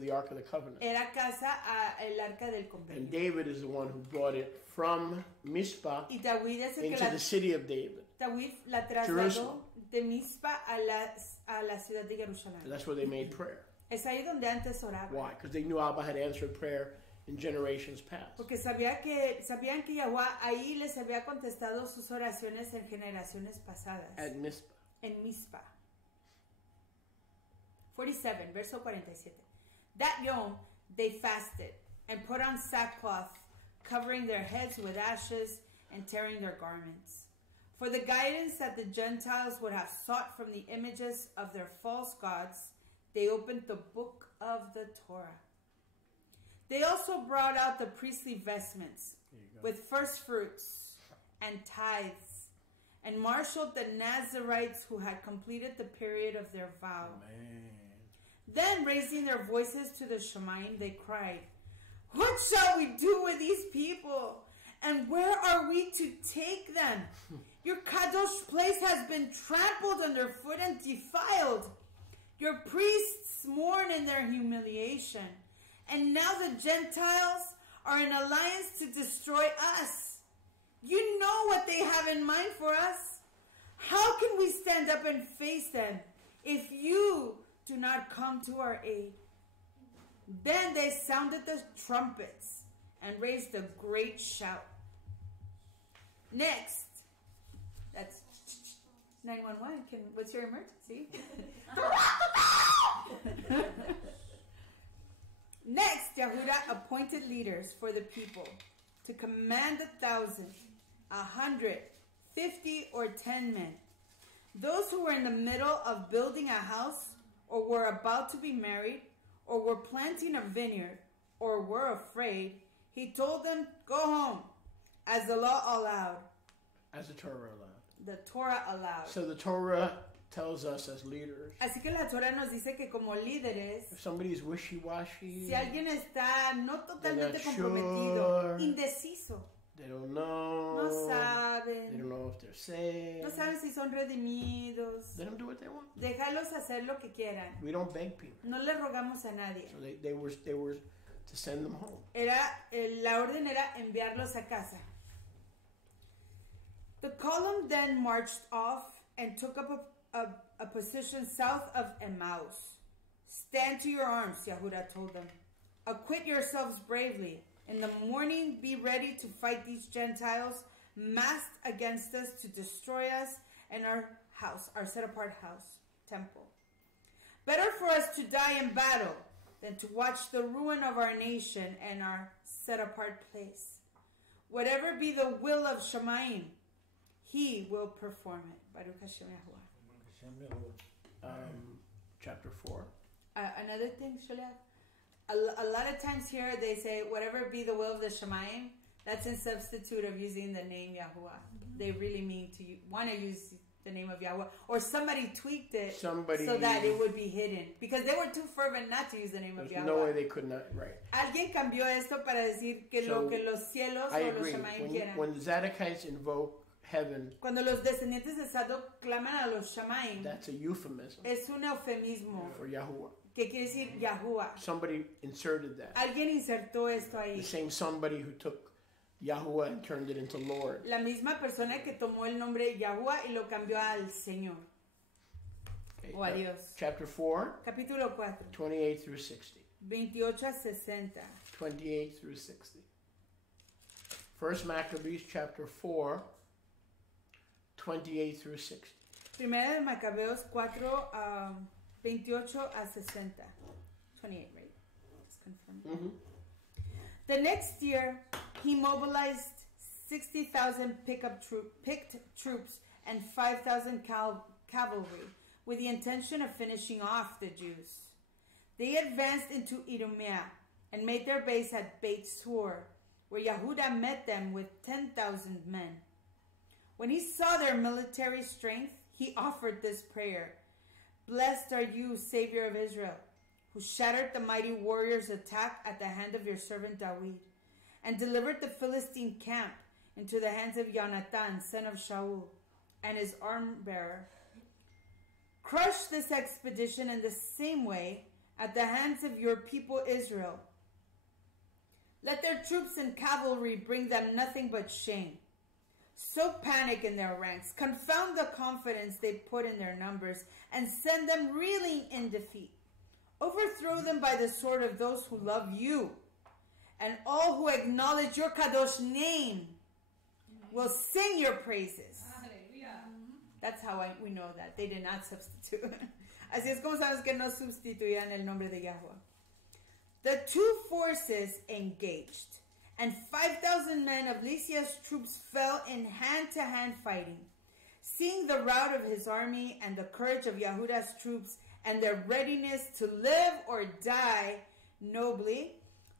the Ark of the Covenant. Era casa a el arca del And convenio. David is the one who brought it from Mizpah Y David es el que into the city of David. David la trasladó Jerusalem. de Mizpah a la ciudad de Jerusalén. That's where they made prayer. Es ahí donde antes oraban. Why? Because they knew Abba had answered prayer in generations past. Porque sabían que Yahuwah ahí les había contestado sus oraciones en generaciones pasadas. At Mizpah. En Mizpah. 47, verso 47. That yom they fasted and put on sackcloth, covering their heads with ashes and tearing their garments. For the guidance that the Gentiles would have sought from the images of their false gods, they opened the book of the Torah. They also brought out the priestly vestments with first fruits and tithes, and marshaled the Nazarites who had completed the period of their vow. Man. Then, raising their voices to the Shemaim, they cried, "What shall we do with these people? And where are we to take them? Your Kadosh place has been trampled underfoot and defiled. Your priests mourn in their humiliation. And now the Gentiles are in alliance to destroy us. You know what they have in mind for us. How can we stand up and face them if you do not come to our aid?" Then they sounded the trumpets and raised a great shout. Next, that's 911. What's your emergency? Next, Yehuda appointed leaders for the people to command 1,000, 100, 50, or 10 men. Those who were in the middle of building a house, or were about to be married, or were planting a vineyard, or were afraid, he told them, "Go home," as the law allowed. As the Torah allowed. The Torah allowed. So the Torah tells us as leaders, Así que la Torah nos dice que como líderes, if somebody is wishy-washy, si alguien está no totalmente They're not comprometido, sure. indeciso, they don't know, no they saben, don't know if they're saved, no saben si son redimidos, let them do what they want. déjalos hacer lo que quieran. We don't beg people. No le rogamos a nadie. So they were to send them home. La orden era enviarlos a casa. The column then marched off and took up a position south of Emmaus. "Stand to your arms," Yehuda told them. "Acquit yourselves bravely. In the morning be ready to fight these Gentiles massed against us to destroy us and our house, our set-apart house, temple. Better for us to die in battle than to watch the ruin of our nation and our set-apart place. Whatever be the will of Shemaim, he will perform it. Baruch Hashem Yahuwah. Chapter 4. Another thing, Sholiach, a lot of times here they say, whatever be the will of the Shemaim, that's in substitute of using the name Yahuwah. They really mean to want to use the name of Yahweh. Or somebody tweaked it so that it would be hidden. Because they were too fervent not to use the name of Yahweh. No way they could not, right. Alguien cambió esto para decir que lo que los cielos o los Shemaim quieran. When the Zadokites invoke heaven, cuando los descendientes de Zadok claman a los Shemaim, that's a euphemism. Es un eufemismo. For Yahuwah. Que quiere decir Yahuwah. Somebody inserted that. Alguien insertó esto ahí. The same somebody who took Yahuwah and turned it into Lord. La misma persona que tomó el nombre Yahuwah y lo cambió al Señor. Okay, o a Dios. Chapter 4. Capítulo 4. 28 through 60. 28 a 60. 28 through 60. First Maccabees chapter 4. 28 through 60. Primera de Macabeos 4, 28 a 60. 28, right? Just confirm. The next year, he mobilized 60,000 picked troops and 5,000 cavalry with the intention of finishing off the Jews. They advanced into Idumea and made their base at Beit Sur, where Yehuda met them with 10,000 men. When he saw their military strength, he offered this prayer: Blessed are you, Savior of Israel, who shattered the mighty warrior's attack at the hand of your servant David, and delivered the Philistine camp into the hands of Jonathan, son of Shaul, and his arm-bearer. Crush this expedition in the same way at the hands of your people Israel. Let their troops and cavalry bring them nothing but shame. Sow panic in their ranks, confound the confidence they put in their numbers, and send them reeling in defeat. Overthrow them by the sword of those who love you, and all who acknowledge your Kadosh name will sing your praises. That's how we know that. They did not substitute. Así es como sabes que no sustituían el nombre de Yahweh. The two forces engaged, and 5,000 men of Lysias' troops fell in hand-to-hand fighting. Seeing the rout of his army and the courage of Yehuda's troops and their readiness to live or die nobly,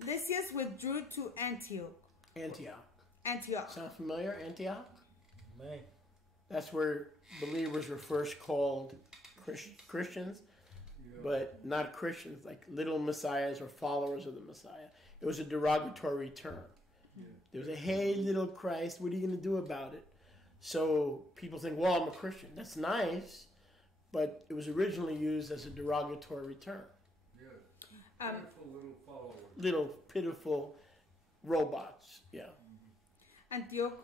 Lysias withdrew to Antioch. Sound familiar? Antioch? Man. That's where believers were first called Christians, but not Christians, like little messiahs or followers of the Messiah. It was a derogatory term. There was a, hey, little Christ, what are you going to do about it? So people think, well, I'm a Christian. That's nice, but it was originally used as a derogatory term. Pitiful little followers. Little pitiful robots, yeah. Antioquia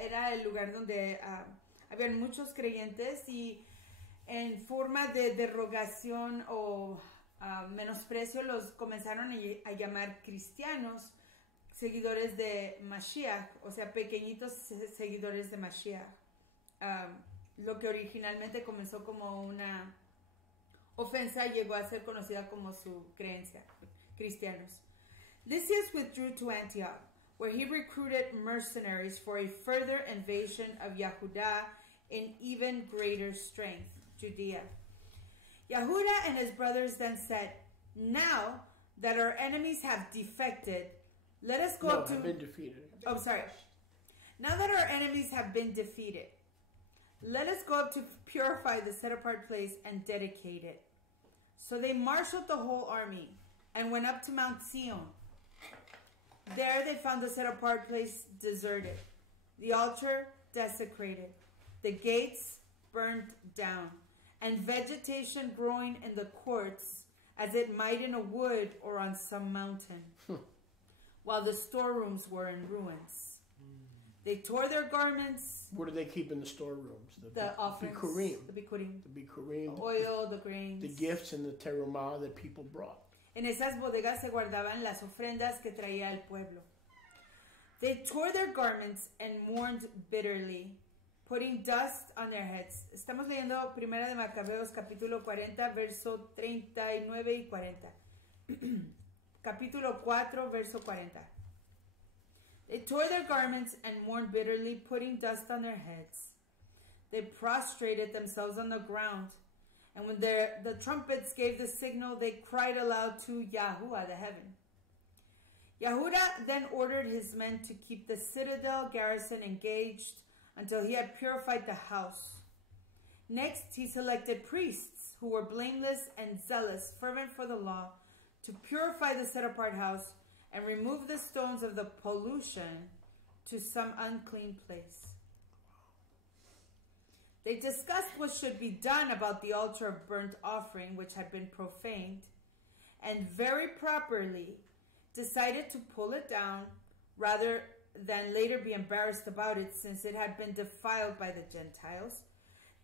era el lugar donde habían muchos creyentes y en forma de derogación o menosprecio los comenzaron a llamar cristianos, seguidores de Mashiach, o sea, pequeñitos seguidores de Mashiach. Lo que originalmente comenzó como una ofensa llegó a ser conocida como su creencia, cristianos. Lysias withdrew to Antioch, where he recruited mercenaries for a further invasion of Yehuda in even greater strength, Judea. Yehuda and his brothers then said, now that our enemies have defected, let us go up to... have been defeated. Oh, sorry. Now that our enemies have been defeated, let us go up to purify the set-apart place and dedicate it. So they marshaled the whole army and went up to Mount Zion. There they found the set-apart place deserted, the altar desecrated, the gates burned down, and vegetation growing in the courts as it might in a wood or on some mountain, while the storerooms were in ruins. They tore their garments. What do they keep in the storerooms? The offerings. The bikurim. The oil, the grains. The gifts and the terumah that people brought. En esas bodegas se guardaban las ofrendas que traía el pueblo. They tore their garments and mourned bitterly, putting dust on their heads. Estamos leyendo Primera de Macabeos capítulo 40, verso 39 y 40. Capítulo 4, verso 40. They tore their garments and mourned bitterly, putting dust on their heads. They prostrated themselves on the ground, and when the trumpets gave the signal, they cried aloud to Yahuwah, the heaven. Yahudah then ordered his men to keep the citadel garrison engaged until he had purified the house. Next, he selected priests who were blameless and zealous, fervent for the law, to purify the set-apart house and remove the stones of the pollution to some unclean place. They discussed what should be done about the altar of burnt offering, which had been profaned, and very properly decided to pull it down rather than later be embarrassed about it, since it had been defiled by the Gentiles.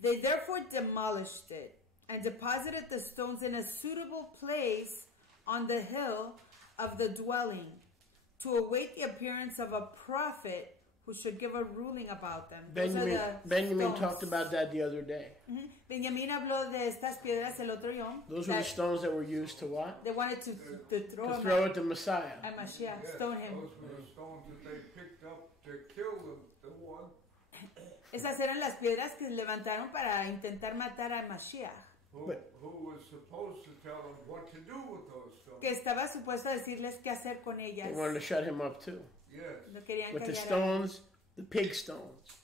They therefore demolished it and deposited the stones in a suitable place on the hill of the dwelling to await the appearance of a prophet who should give a ruling about them. Benjamin talked about that the other day. Benjamin habló de estas piedras el otro día. Those were the stones that were used to what? They wanted to throw at the Messiah. At Mashiach, stone him. Those were the stones that they picked up to kill the one. Esas eran las piedras que levantaron para intentar matar a Mashiach. Who was supposed to tell them what to do with those stones. Que estaba supuesto a decirles qué hacer con ellas. They wanted to shut him up too. Yes. No querían With the callar stones, the pig stones.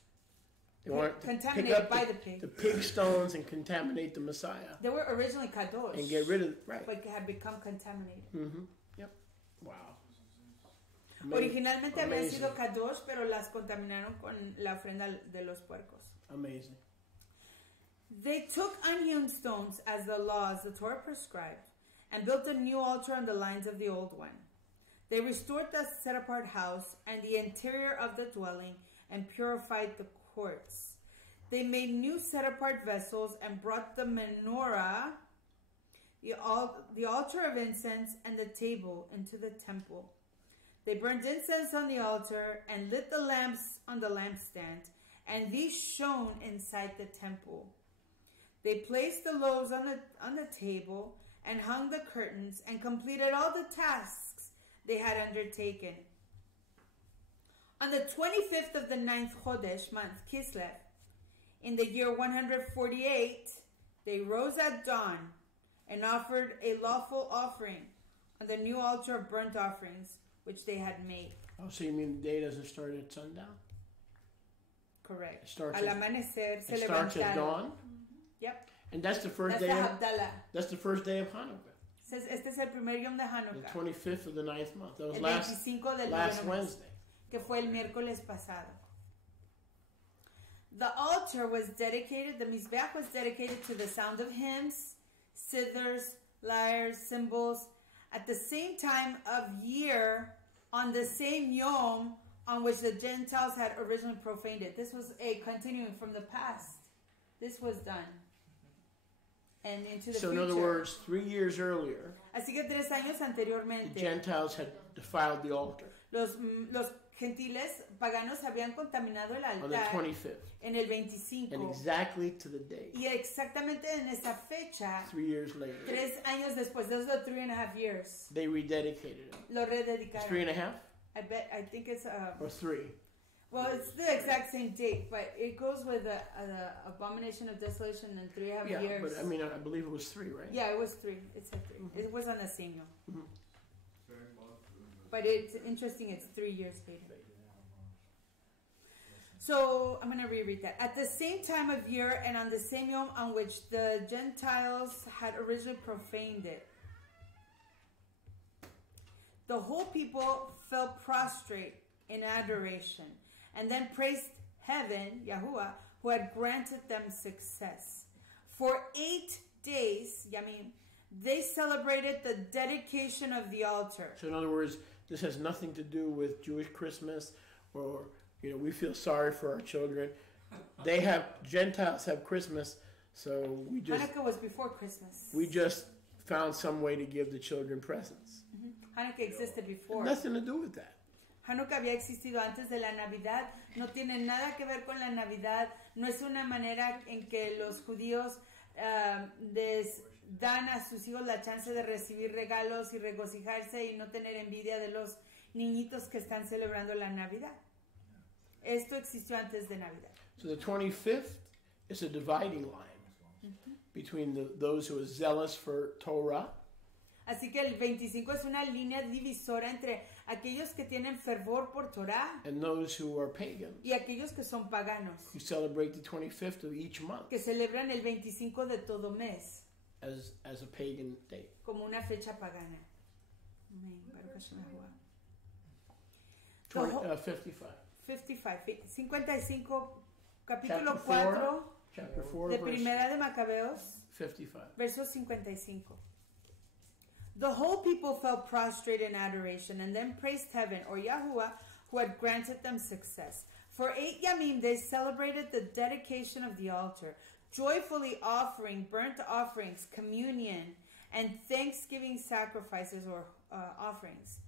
They wanted to pick up the pig stones and contaminate the Messiah. They were originally kadosh. And get rid of it, right. But had become contaminated. Mm-hmm. Yep. Wow. Originalmente habían sido kadosh, pero las contaminaron con la ofrenda de los puercos. Amazing. They took unhewn stones as the laws, the Torah prescribed, and built a new altar on the lines of the old one. They restored the set-apart house and the interior of the dwelling and purified the courts. They made new set-apart vessels and brought the menorah, the altar of incense, and the table into the temple. They burned incense on the altar and lit the lamps on the lampstand, and these shone inside the temple. They placed the loaves on the table and hung the curtains and completed all the tasks they had undertaken. On the 25th of the 9th Chodesh month, Kislev, in the year 148, they rose at dawn and offered a lawful offering on the new altar of burnt offerings which they had made. Oh, so you mean the day doesn't start at sundown? Correct. Al amanecer se levantaron. It starts at dawn? Yep. And that's the first day of That's the first day of Hanukkah. Este es el primer yom de Hanukkah. The 25th of the 9th month. That was el last Wednesday. Que fue el miércoles pasado. The altar was dedicated, the Mizbeach was dedicated to the sound of hymns, cithers, lyres, cymbals, at the same time of year, on the same yom on which the Gentiles had originally profaned it. This was a continuing from the past. This was done. And into the future. In other words, 3 years earlier, así que 3 años anteriormente, the Gentiles had defiled the altar. Los gentiles paganos habían contaminado el altar on the 25th. En el 25. And exactly to the day. Y exactamente en esa fecha, 3 years later. 3 años después, those are 3.5 years. They rededicated it. Lo rededicaron. 3.5? I think it's or 3. Well, it's the exact same date, but it goes with the abomination of desolation and 3.5 years. Yeah, but I mean, I believe it was 3, right? Yeah, it was 3. It said 3. Mm-hmm. It was on the same year. Mm-hmm. But it's interesting, it's 3 years later. So, I'm going to reread that. At the same time of year and on the same yom on which the Gentiles had originally profaned it, the whole people fell prostrate in adoration and then praised heaven, Yahuwah, who had granted them success. For 8 days, they celebrated the dedication of the altar. So in other words, this has nothing to do with Jewish Christmas or, we feel sorry for our children. Gentiles have Christmas, so we just... Hanukkah was before Christmas. We just found some way to give the children presents. Mm-hmm. Hanukkah existed before. Nothing to do with that. Hanukkah había existido antes de la Navidad, no tiene nada que ver con la Navidad, no es una manera en que los judíos les dan a sus hijos la chance de recibir regalos y regocijarse y no tener envidia de los niñitos que están celebrando la Navidad. Esto existió antes de Navidad. So the 25th is a dividing line between those who are zealous for Torah Así que el 25 es una línea divisora entre aquellos que tienen fervor por Torah and those who are pagans, y aquellos que son paganos, who celebrate the 25th of each month que celebran el 25 de todo mes as a pagan day. como una fecha pagana. Amén. Baruch Hashem Yahuwah. 55. 55, capítulo Chapter 4, 4 Chapter 4, de verse Primera de Macabeos, 55. verso 55. The whole people fell prostrate in adoration and then praised heaven, or Yahuwah, who had granted them success. For 8 Yamim they celebrated the dedication of the altar, joyfully offering burnt offerings, communion, and thanksgiving sacrifices or offerings.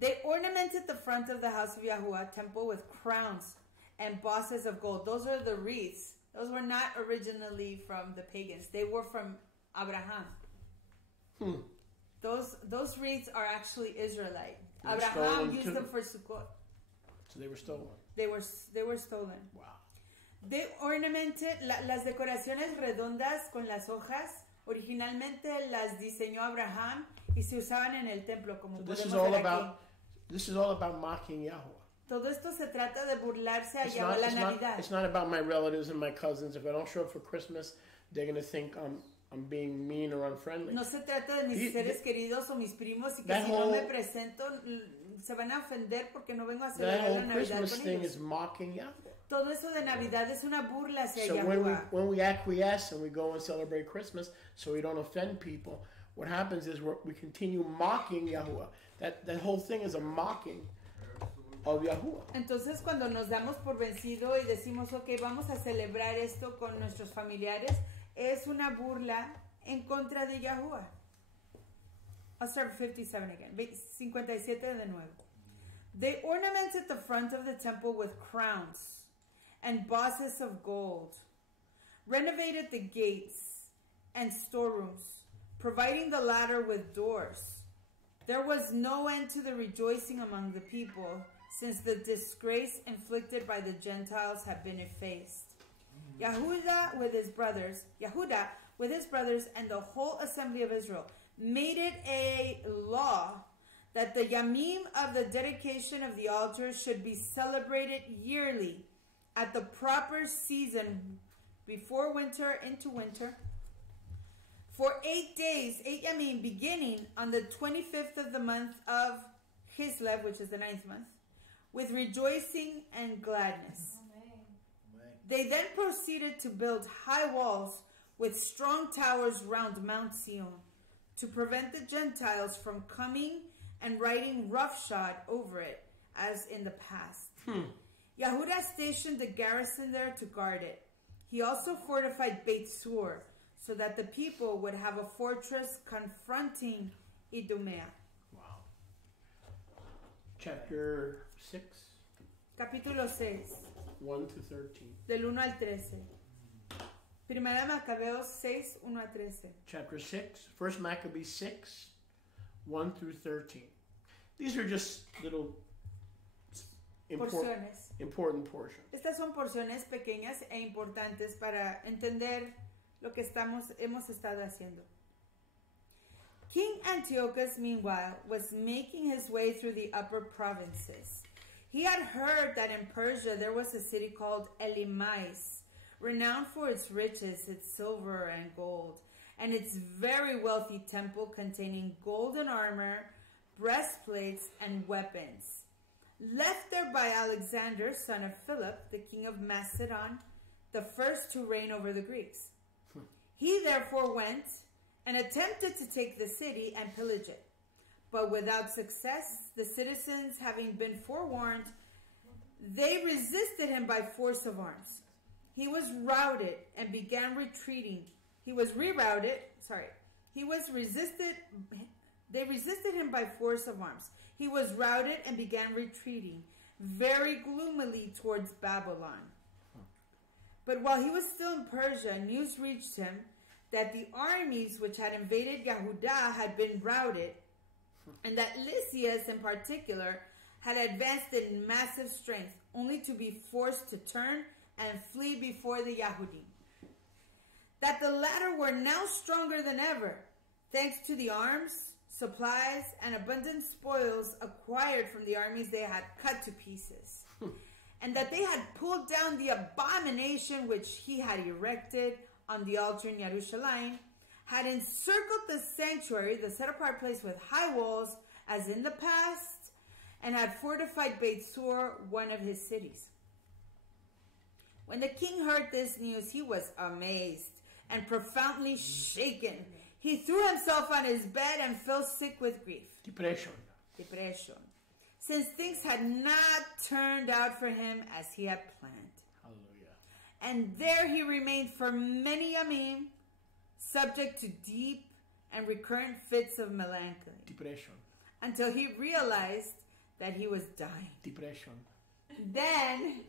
They ornamented the front of the house of Yahuwah temple with crowns and bosses of gold. Those are the wreaths. Those were not originally from the pagans. They were from Abraham. Those wreaths are actually Israelite. They were Abraham stolen used too. them for Sukkot. So they were stolen. They were stolen. Wow. They ornamented las decoraciones redondas con las hojas. Originalmente las diseñó Abraham y se usaban en el templo, como So this podemos is all ver aquí. about mocking Yahweh. Todo esto se trata de burlarse a Yahweh la Navidad. It's not about my relatives and my cousins. If I don't show up for Christmas, they're going to think I'm being mean or unfriendly. No se trata de mis The- seres queridos o mis primos y que that si no me whole- presento se van a ofender porque no vengo a That celebrar whole la Navidad Christmas con thing ellos. is mocking Yahweh. Todo eso de Navidad es una burla hacia So Yahuwah. when we acquiesce and we go and celebrate Christmas so we don't offend people, what happens is we continue mocking Yahuwah. That whole thing is a mocking of Yahuwah. Entonces cuando nos damos por vencido y decimos, ok, vamos a celebrar esto con nuestros familiares, es una burla en contra de Yahuwah. I'll start 57 again. 57 de nuevo. They ornamented the front of the temple with crowns and bosses of gold, renovated the gates and storerooms, providing the latter with doors. There was no end to the rejoicing among the people, since the disgrace inflicted by the Gentiles had been effaced. Yahuda with his brothers, and the whole assembly of Israel made it a law that the Yamim of the dedication of the altar should be celebrated yearly at the proper season before winter into winter. For 8 days, 8 Yamim, beginning on the 25th of the month of Kislev, which is the 9th month, with rejoicing and gladness. They then proceeded to build high walls with strong towers round Mount Sion to prevent the Gentiles from coming and riding roughshod over it, as in the past. Yahuda stationed the garrison there to guard it. He also fortified Beit Sur, so that the people would have a fortress confronting Idumea. Wow. Chapter 6, Capítulo 6, 1 to 13. del 1 al 13. Primera de Macabeos 6, 1 a 13. Chapter 6, First Maccabees 6, 1 through 13. These are just little important portions. Estas son porciones pequeñas e importantes para entender lo que hemos estado haciendo. King Antiochus, meanwhile, was making his way through the upper provinces. He had heard that in Persia there was a city called Elymais, renowned for its riches, its silver and gold, and its very wealthy temple containing golden armor, breastplates, and weapons. Left there by Alexander, son of Philip, the king of Macedon, the first to reign over the Greeks. He therefore went and attempted to take the city and pillage it. But without success, the citizens having been forewarned, they resisted him by force of arms. He was routed and began retreating. He was resisted They resisted him by force of arms. He was routed and began retreating very gloomily towards Babylon. But while he was still in Persia, news reached him that the armies which had invaded Yehudah had been routed, and that Lysias in particular had advanced in massive strength, only to be forced to turn and flee before the Yahudim. That the latter were now stronger than ever, thanks to the arms, supplies, and abundant spoils acquired from the armies they had cut to pieces, and that they had pulled down the abomination which he had erected on the altar in Jerusalem, had encircled the sanctuary, the set-apart place, with high walls, as in the past, and had fortified Beit Sur, one of his cities. When the king heard this news, he was amazed and profoundly shaken. He threw himself on his bed and fell sick with grief. Depression. Since things had not turned out for him as he had planned. Hallelujah. And there he remained for many yamim, subject to deep and recurrent fits of melancholy. Depression. Until he realized that he was dying. Depression. Then,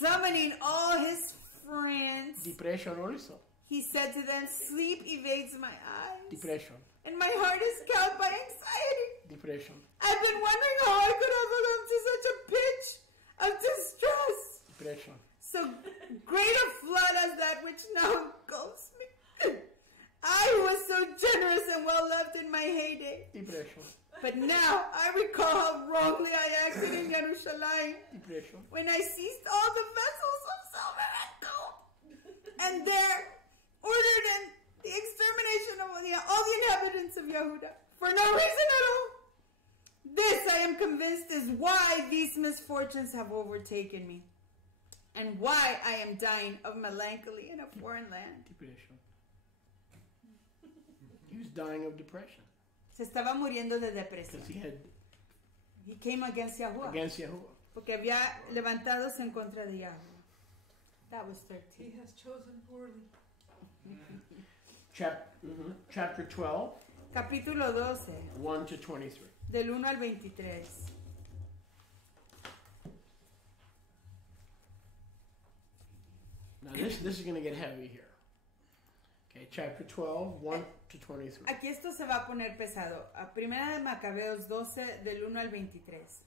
summoning all his friends, Depression also. he said to them, "Sleep evades my eyes, Depression. and my heart is cowed by anxiety. Depression. I've been wondering how I could have come to such a pitch of distress. Depression. So great a flood as that which now engulfs me. I who was so generous and well-loved in my heyday. Depression. But now I recall how wrongly I acted in Jerusalem, Depression. when I seized all the vessels of silver and gold, and there ordered the extermination of all the inhabitants of Yehudah, for no reason at all. This, I am convinced, is why these misfortunes have overtaken me, and why I am dying of melancholy in a foreign land." Depression. He was dying of depression Se estaba muriendo de because depresión. he He came against Yahuwah, against Yahuwah. porque había levantados en contra de Yahuwah. That was 13. He has chosen poorly. Chapter 12, Capítulo 12, 1 to 23. del 1 al 23. Now this is going to get heavy here. Okay, chapter 12, 1 to 23. Aquí esto se va a poner pesado. A Primera de Macabeos 12, del 1 al 23.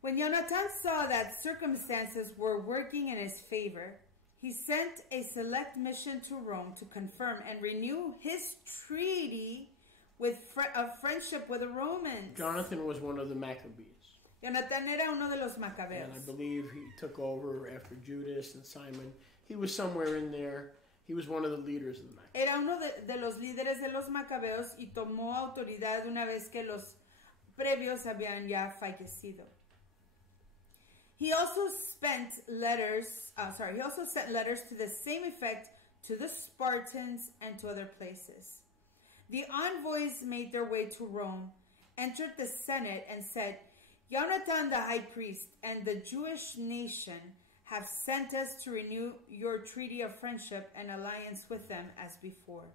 When Jonathan saw that circumstances were working in his favor, he sent a select mission to Rome to confirm and renew his treaty of friendship with the Romans. Jonathan was one of the Maccabees. Jonathan era uno de los And I macabeos. believe he took over after Judas and Simon. He was somewhere in there. He was one of the leaders of the Maccabees. Era uno de los líderes de los macabeos y tomó autoridad una vez que los previos habían ya fallecido. He also sent letters to the same effect to the Spartans and to other places. The envoys made their way to Rome, entered the Senate, and said, "Jonathan the high priest and the Jewish nation have sent us to renew your treaty of friendship and alliance with them as before."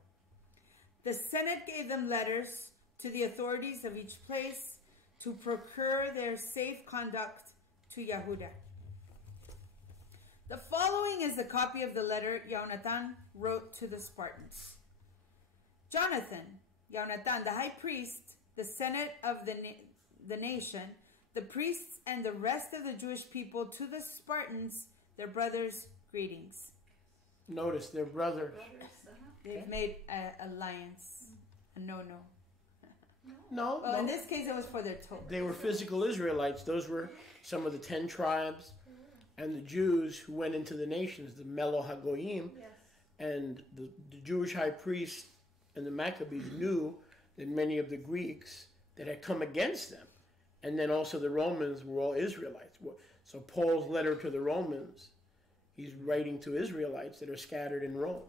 The Senate gave them letters to the authorities of each place to procure their safe conduct to Yehudah. The following is a copy of the letter Jonathan wrote to the Spartans. Jonathan, the high priest, the Senate of the nation, the priests and the rest of the Jewish people, to the Spartans, their brothers, greetings. Notice their brothers. They've made an alliance. A no-no. No, Well, in no. this case, it was for their Torah. They were physical Israelites. Those were some of the 10 tribes and the Jews who went into the nations, the Melo HaGoyim, Yes. and the Jewish high priest and the Maccabees knew that many of the Greeks that had come against them, and then also the Romans, were all Israelites. So Paul's letter to the Romans, he's writing to Israelites that are scattered in Rome.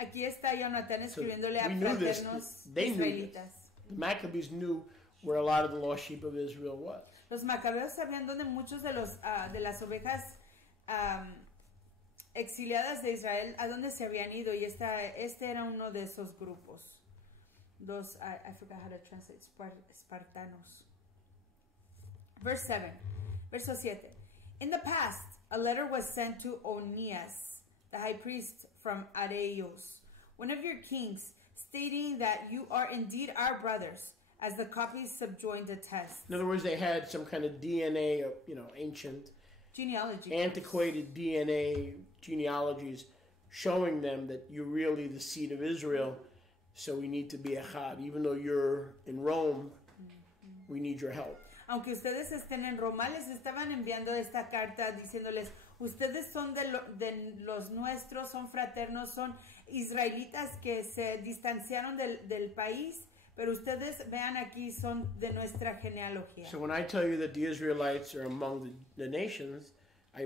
Aquí está Jonathan escribiéndole a we knew this. fraternos They knew israelitas. The Maccabees knew where a lot of the lost sheep of Israel was. Los macabeos sabían dónde muchos de las ovejas exiliadas de Israel, a dónde se habían ido, y este era uno de esos grupos. I forgot how to translate, Spartanos. Verse 7, verso 7. In the past, a letter was sent to Onias, the high priest from Areos, one of your kings, stating that you are indeed our brothers, as the copies subjoined attest. In other words, they had some kind of DNA, ancient, Genealogy. antiquated DNA genealogies showing them that you're really the seed of Israel, so we need to be echad. Even though you're in Rome, we need your help. Aunque ustedes estén en Roma, les estaban enviando esta carta diciéndoles, ustedes son de los nuestros, son fraternos, son israelitas que se distanciaron del país, pero ustedes vean aquí, son de nuestra genealogía. So when I tell you that the Israelites are among the nations,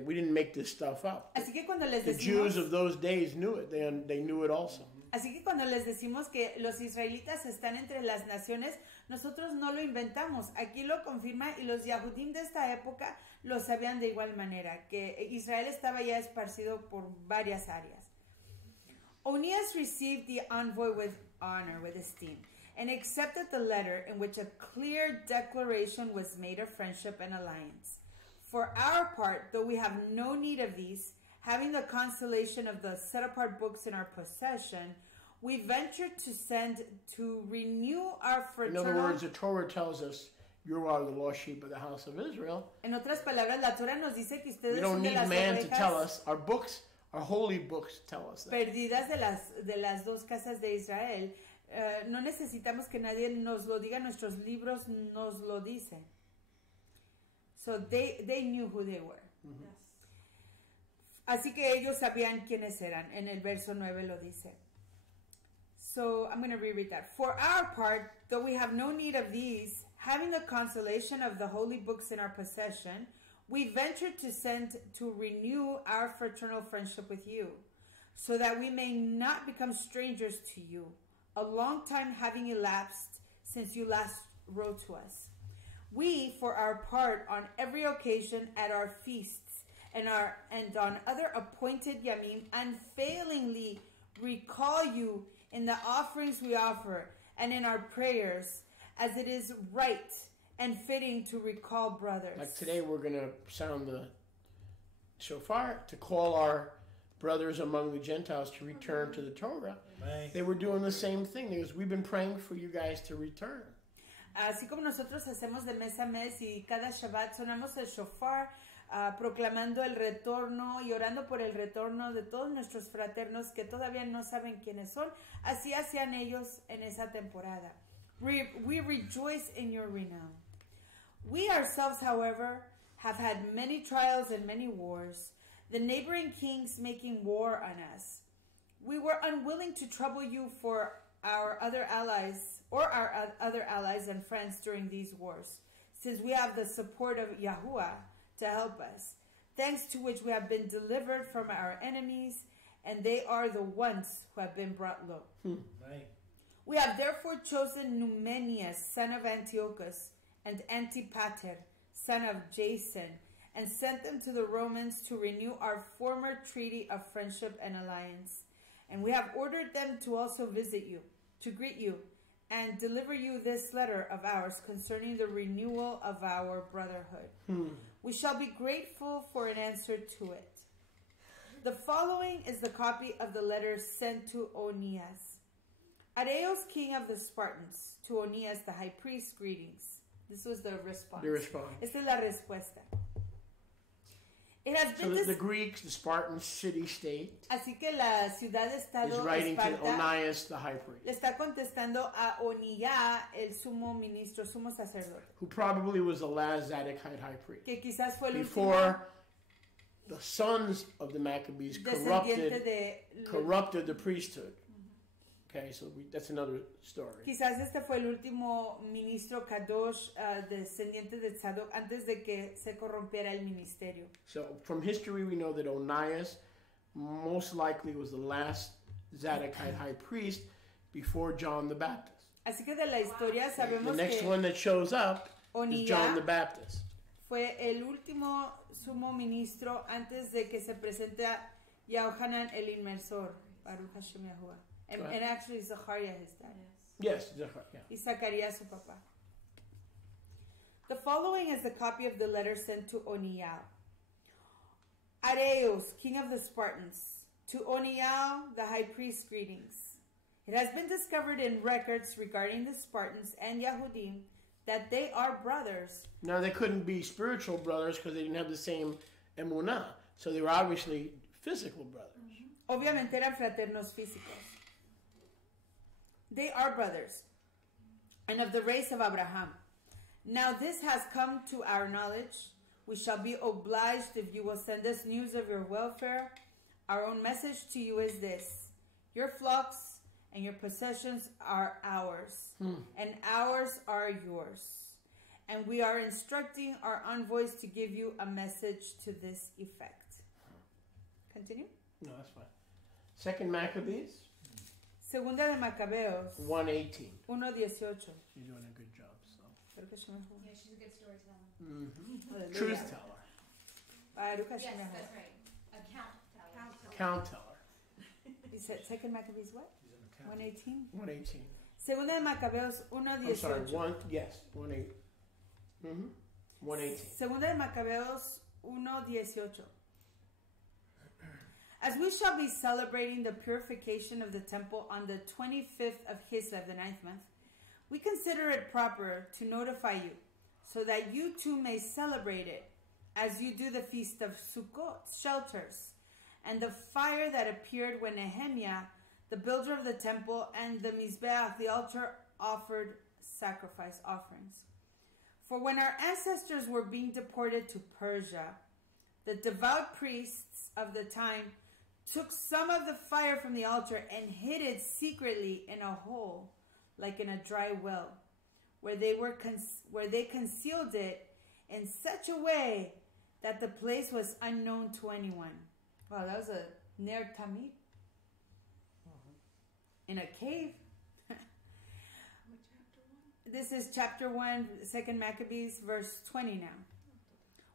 we didn't make this stuff up. Así que cuando les The decimos, Jews of those days knew it. They knew it also. así que cuando les decimos que los israelitas están entre las naciones, nosotros no lo inventamos. Aquí lo confirma, y los Yahudim de esta época lo sabían de igual manera, que Israel estaba ya esparcido por varias áreas. Onias received the envoy with honor, with esteem, and accepted the letter in which a clear declaration was made of friendship and alliance. For our part, though we have no need of these, having the consolation of the set-apart books in our possession, we venture to send to renew our fraternal... In other words, the Torah tells us you are the lost sheep of the house of Israel. En otras palabras, la Torah nos dice que We ustedes don't son de need las man to tell ovejas us. Our books, our holy books tell us that. perdidas de las dos casas de Israel. No necesitamos que nadie nos lo diga, nuestros libros nos lo dicen. So they knew who they were. Mhm. Así que ellos sabían quiénes eran. En el verso 9 lo dice. So I'm going to reread that. For our part, though we have no need of these, having the consolation of the holy books in our possession, we venture to send to renew our fraternal friendship with you, so that we may not become strangers to you, a long time having elapsed since you last wrote to us. We, for our part, on every occasion at our feasts and on other appointed yamim, unfailingly recall you in the offerings we offer and in our prayers, as it is right and fitting to recall brothers. Like today, we're going to sound the shofar to call our brothers among the Gentiles to return to the Torah. Amen. They were doing the same thing. Because we've been praying for you guys to return. Así como nosotros hacemos de mes a mes y cada Shabbat sonamos el shofar, proclamando el retorno y orando por el retorno de todos nuestros fraternos que todavía no saben quiénes son, así hacían ellos en esa temporada. We rejoice in your renown. We ourselves, however, have had many trials and many wars, the neighboring kings making war on us. We were unwilling to trouble you for our other allies and friends during these wars, since we have the support of Yahuwah to help us, thanks to which we have been delivered from our enemies, and they are the ones who have been brought low. Right. We have therefore chosen Numenius, son of Antiochus, and Antipater, son of Jason, and sent them to the Romans to renew our former treaty of friendship and alliance. And we have ordered them to also visit you, to greet you, and deliver you this letter of ours concerning the renewal of our brotherhood. We shall be grateful for an answer to it. The following is the copy of the letter sent to Onias. Areos, king of the Spartans, to Onias the high priest, greetings. This was the response. The response. Esta es la respuesta. It has So been the Greeks, the Spartan city-state, Así que la ciudad de is estado writing to Esparta Onias, the high priest, le está contestando a Onía, el sumo ministro, sumo sacerdote, who probably was the last Zadokite high priest. que quizás fue el último Before the sons of the Maccabees descendiente de corrupted the priesthood. Okay, so that's another story. Quizás este fue el último ministro Kadosh, descendiente de Tzadok, antes de que se corrompiera el ministerio. So from history, we know that Onias most likely was the last Zadokite high priest before John the Baptist. Así que de la historia The sabemos next que one that shows up is John the Onía Baptist. fue el último sumo ministro antes de que se presente a Yahohanan el inmersor, Baruch Hashem Yahuwah. And actually Zachariah his dad. Yes, Zechariah, yeah. Y Zacarías su papá. The following is the copy of the letter sent to Oniel. Areus, king of the Spartans, to Oniel, the high priest, greetings. It has been discovered in records regarding the Spartans and Yahudim that they are brothers. Now, they couldn't be spiritual brothers because they didn't have the same emunah. So they were obviously physical brothers. Obviamente eran fraternos físicos. They are brothers and of the race of Abraham. Now this has come to our knowledge. We shall be obliged if you will send us news of your welfare. Our own message to you is this: your flocks and your possessions are ours, and ours are yours. And we are instructing our envoys to give you a message to this effect. Continue. No, that's fine. Second Maccabees, Segunda de Macabeos 1:18. 1:18. You're doing a good job. So. Creo que se me fue. Yeah, she's a good storyteller. Aleluya. Truth teller. Baruch Yes, Hashem that's Yahweh. right. Account teller. Count teller. You said Second Maccabees what? He's an accountant. 1:18. 1:18. Segunda de Macabeos I'm sorry, 1:18. 1:8. 1:18. Segunda de Macabeos 1:18. As we shall be celebrating the purification of the temple on the 25th of Kislev, the 9th month, we consider it proper to notify you, so that you too may celebrate it, as you do the feast of Sukkot, shelters, and the fire that appeared when Nehemiah, the builder of the temple, and the Mizbeach, the altar, offered sacrifice offerings. For when our ancestors were being deported to Persia, the devout priests of the time took some of the fire from the altar and hid it secretly in a hole, like in a dry well, where they concealed it in such a way that the place was unknown to anyone. Wow, that was a Ner Tamid. In a cave. This is chapter 1, 2 Maccabees, verse 20 now.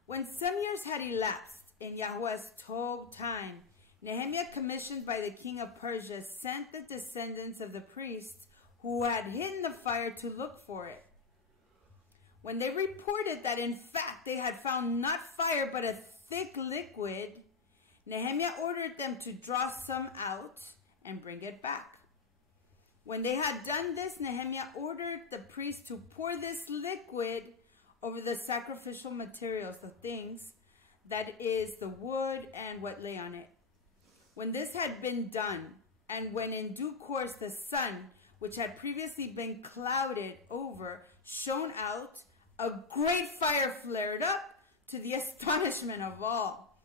When some years had elapsed in Yahweh's time, Nehemiah, commissioned by the king of Persia, sent the descendants of the priests who had hidden the fire to look for it. When they reported that in fact they had found not fire but a thick liquid, Nehemiah ordered them to draw some out and bring it back. When they had done this, Nehemiah ordered the priests to pour this liquid over the sacrificial materials, the things, that is, the wood and what lay on it. When this had been done, and when in due course the sun, which had previously been clouded over, shone out, a great fire flared up to the astonishment of all.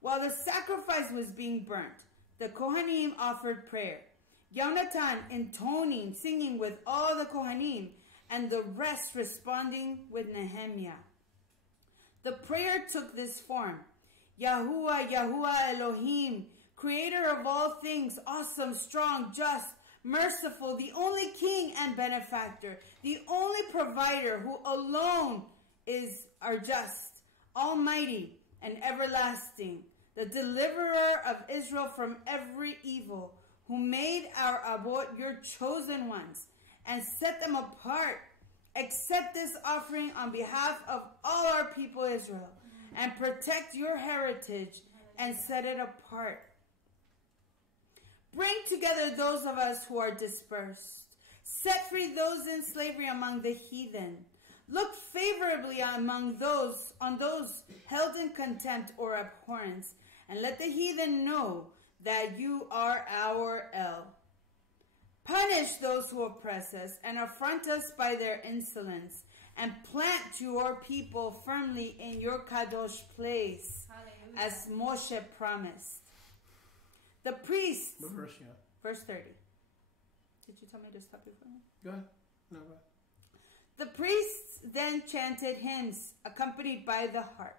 While the sacrifice was being burnt, the Kohanim offered prayer. Yonatan intoning, singing with all the Kohanim, and the rest responding with Nehemiah. The prayer took this form: Yahuwah, Yahuwah Elohim, creator of all things, awesome, strong, just, merciful, the only king and benefactor, the only provider who alone is our just, almighty and everlasting, the deliverer of Israel from every evil, who made our Avot your chosen ones and set them apart. Accept this offering on behalf of all our people Israel, and protect your heritage and set it apart. Bring together those of us who are dispersed. Set free those in slavery among the heathen. Look favorably on those held in contempt or abhorrence, and let the heathen know that you are our El. Punish those who oppress us and affront us by their insolence, and plant your people firmly in your Kadosh place, Hallelujah. as Moshe promised. The priests, What verse, yeah? verse 30. Did you tell me to stop it for me? Go ahead. No, go ahead. The priests then chanted hymns accompanied by the harp.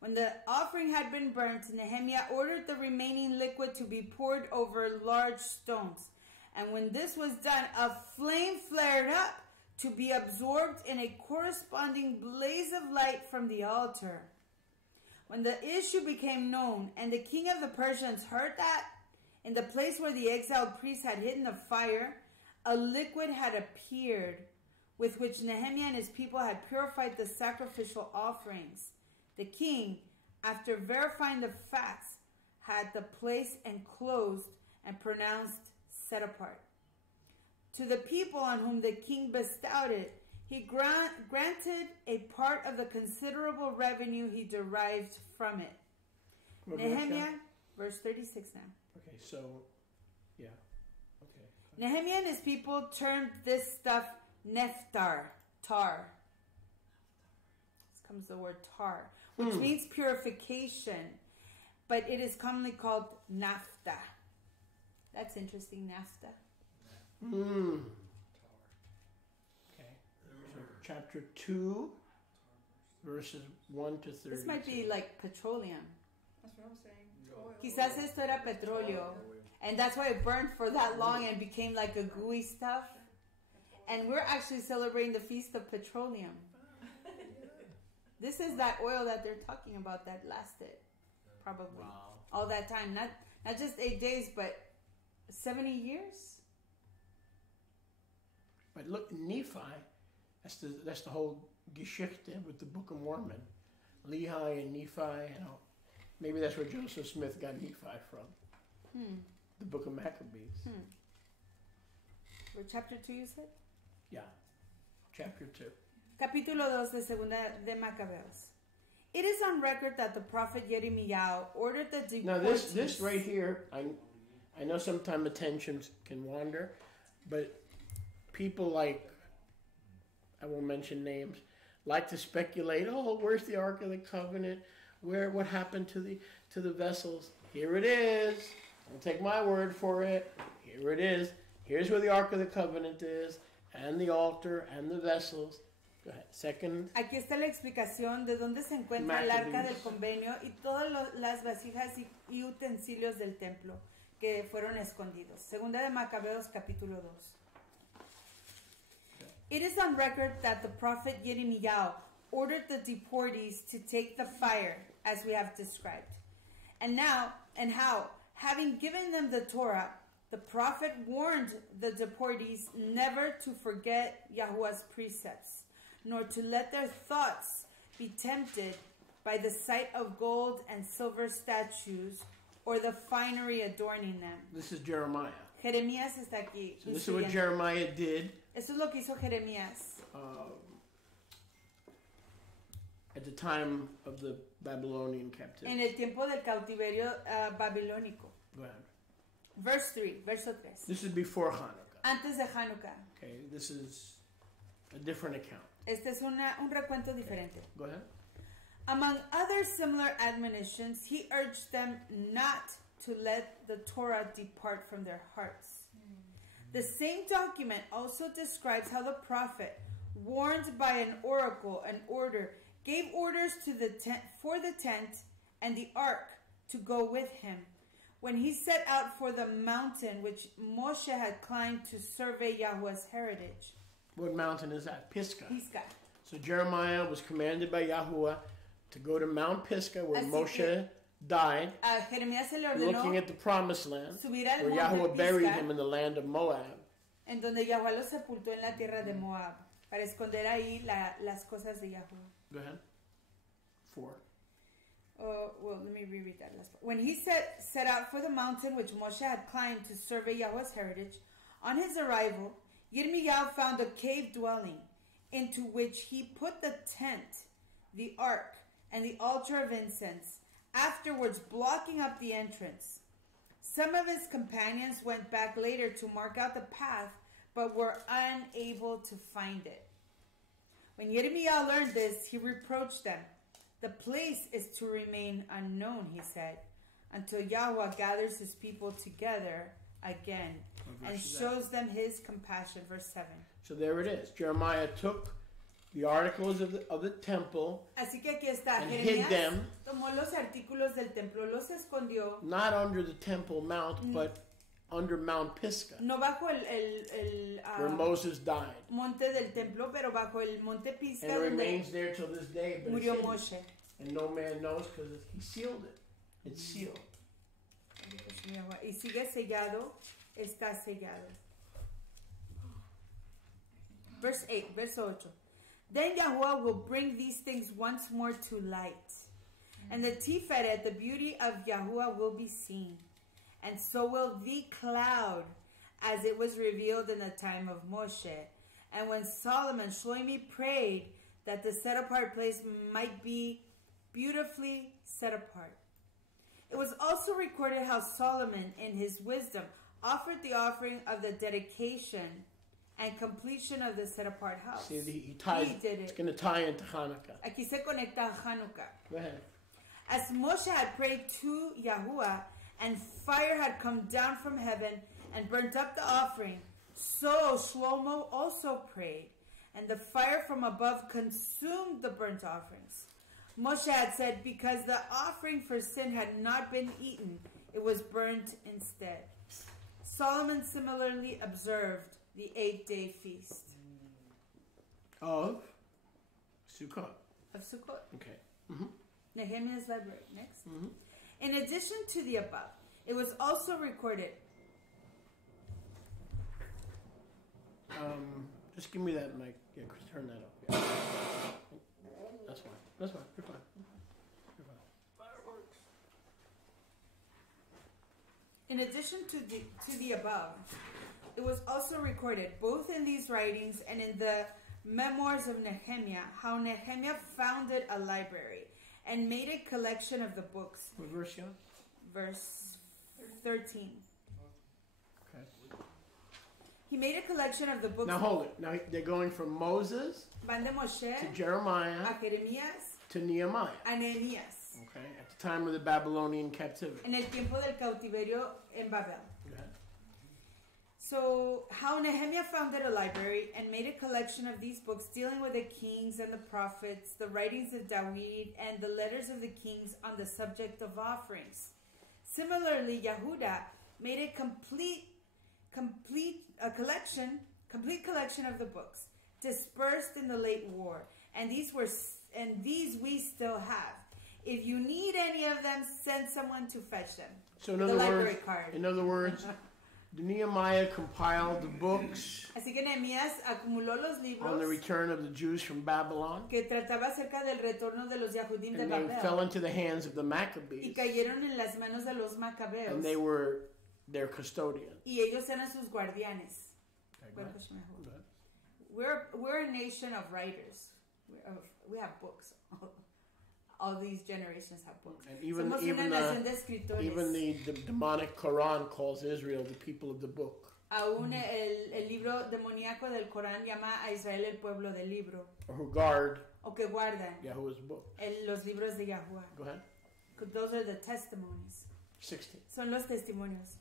When the offering had been burnt, Nehemiah ordered the remaining liquid to be poured over large stones. And when this was done, a flame flared up to be absorbed in a corresponding blaze of light from the altar. When the issue became known, and the king of the Persians heard that in the place where the exiled priests had hidden the fire, a liquid had appeared with which Nehemiah and his people had purified the sacrificial offerings. The king, after verifying the facts, had the place enclosed and pronounced set apart. To the people on whom the king bestowed it, he granted a part of the considerable revenue he derived from it. What verse Nehemiah, now? verse 36 now. Okay, so, yeah. Okay. Nehemiah and his people termed this stuff neftar, tar. This comes the word tar, which means purification, but it is commonly called naphtha. That's interesting, naphtha. Okay. So chapter 2, verses 1 to 30. This might be like petroleum. That's what I'm saying. Quizás esto era petróleo. And that's why it burned for that long and became like a gooey stuff. And we're actually celebrating the Feast of Petroleum. This is that oil that they're talking about that lasted probably all that time. Not just 8 days, but 70 years. But look, Nephi, that's the whole Geschichte with the Book of Mormon. Lehi and Nephi, maybe that's where Joseph Smith got Nephi from. The Book of Maccabees. Or chapter 2, you said? Yeah, chapter 2. Capítulo 2 de Segunda de Maccabees. It is on record that the prophet Jeremiah ordered the deportees. Now this right here, I know sometimes attention can wander, but people like, I won't mention names, like to speculate, oh, where's the Ark of the Covenant? What happened to the vessels? Here it is. Don't take my word for it. Here it is. Here's where the Ark of the Covenant is, and the altar, and the vessels. Go ahead. Second. Aquí está la explicación de dónde se encuentra el arca del convenio y todas las vasijas y utensilios del templo que fueron escondidos. Segunda de Macabeos, capítulo 2. It is on record that the prophet Jeremiah ordered the deportees to take the fire, as we have described. And how, having given them the Torah, the prophet warned the deportees never to forget Yahuwah's precepts, nor to let their thoughts be tempted by the sight of gold and silver statues or the finery adorning them. This is Jeremiah. Jeremías está aquí. So this is what Jeremiah did. Eso es lo que hizo Jeremías. At the time of the Babylonian captivity. En el tiempo del cautiverio babilónico. Go ahead. Verse 3, verso 3. This is before Hanukkah. Antes de Hanukkah. Okay, this is a different account. Este es un recuento diferente. Go ahead. Among other similar admonitions, he urged them not to let the Torah depart from their hearts. The same document also describes how the prophet, warned by an oracle, an order, gave orders to the tent for the tent and the ark to go with him when he set out for the mountain which Moshe had climbed to survey Yahweh's heritage. What mountain is that? Pisgah. Pisgah. So Jeremiah was commanded by Yahuwah to go to Mount Pisgah where Moshe died, Jeremías se le ordenó looking at the promised land, subir al where monte Yahuwah buried Pisgah, him in the land of Moab. en donde Yahweh lo sepultó en la tierra de Moab, para esconder ahí las cosas de Yahweh. Go ahead. 4. Well, let me reread that last part. When he set out for the mountain which Moshe had climbed to survey Yahweh's heritage, on his arrival, Yirmiyahu found a cave dwelling, into which he put the tent, the ark, and the altar of incense, afterwards blocking up the entrance. Some of his companions went back later to mark out the path, but were unable to find it. When Yirmiyahu learned this, he reproached them. The place is to remain unknown, he said, until Yahweh gathers his people together again and shows them his compassion. Verse 7. So there it is. Jeremiah took the articles of the temple. Así que aquí está. And hid them. Tomó los artículos del templo, los escondió. Not under the temple mount, but under Mount Pisgah. No bajo where Moses died. Monte del templo, pero bajo el monte Pisgah. And it remains there till this day. But murió Moshe. And no man knows because he sealed it. It's sealed. Y sigue sellado, está sellado. Verse 8, verso 8. Then Yahuwah will bring these things once more to light. And the Tiferet, the beauty of Yahuwah, will be seen. And so will the cloud, as it was revealed in the time of Moshe. And when Solomon, Shlomi, prayed that the set-apart place might be beautifully set apart. It was also recorded how Solomon, in his wisdom, offered the offering of the dedication and completion of the set-apart house. See, he ties. He did It's it. going to tie into Hanukkah. Aquí se conecta a Hanukkah. Go ahead. As Moshe had prayed to Yahuwah, and fire had come down from heaven and burnt up the offering, so Shlomo also prayed, and the fire from above consumed the burnt offerings. Moshe had said, because the offering for sin had not been eaten, it was burnt instead. Solomon similarly observed the 8-day feast Of Sukkot. of Sukkot. Okay. Mm-hmm. Nehemiah's library. Next. Mm-hmm. In addition to the above, it was also recorded. Just give me that mic. Yeah, Chris, turn that up. Yeah. That's fine. That's fine. You're fine. You're fine. Fireworks. In addition to the above, it was also recorded both in these writings and in the memoirs of Nehemiah how Nehemiah founded a library and made a collection of the books. What verse you on? Verse 13. Okay. He made a collection of the books. Now hold it. Now they're going from Moses Van de Moshe, to Jeremiah a Jeremías, to Nehemiah. a Nehemías. Okay. At the time of the Babylonian captivity. En el tiempo del cautiverio en Babel. Go ahead. So, how Nehemiah founded a library and made a collection of these books dealing with the kings and the prophets, the writings of David, and the letters of the kings on the subject of offerings. Similarly, Yehuda made a complete collection of the books dispersed in the late war, and these we still have. If you need any of them, send someone to fetch them. So in The other library words, card. Nehemiah compiled the books Así que Nehemías acumuló los on the libros return of the Jews from Babylon, que trataba acerca del retorno de los Yahudim de and they fell Babel into the hands of the y Maccabees, cayeron en las manos de los Macabeos and they were their custodians. y ellos eran sus guardianes. Okay, go Bueno, ahead. pues, mejor. Go ahead. We're a nation of writers. We have books. All these generations have books. And even Somos even una nación the de escritores. even the demonic Quran calls Israel the people of the book. Aún el libro demoníaco del Corán llama a Israel el pueblo del libro, Or who guard o que guardan Yahuwah's book. los libros de Yahuwah. Go ahead. Those are the testimonies. 16. Son los testimonios.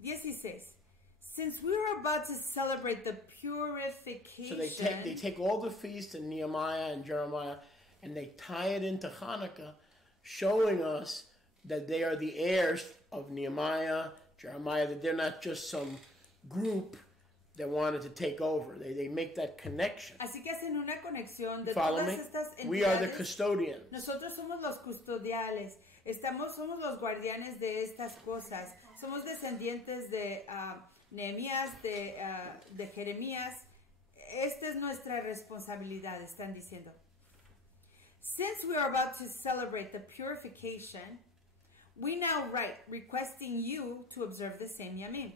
16. Since we are about to celebrate the purification. So they take all the feasts in Nehemiah and Jeremiah and they tie it into Hanukkah, showing us that they are the heirs of Nehemiah, Jeremiah, that they're not just some group that wanted to take over. They make that connection. Así que hacen una conexión de Follow todas me? estas entidades. We are the custodians. Nosotros somos los custodiales. Somos los guardianes de estas cosas. Somos descendientes de Nehemías, de Jeremías. Esta es nuestra responsabilidad, están diciendo. Since we are about to celebrate the purification, we now write requesting you to observe the same Yamim.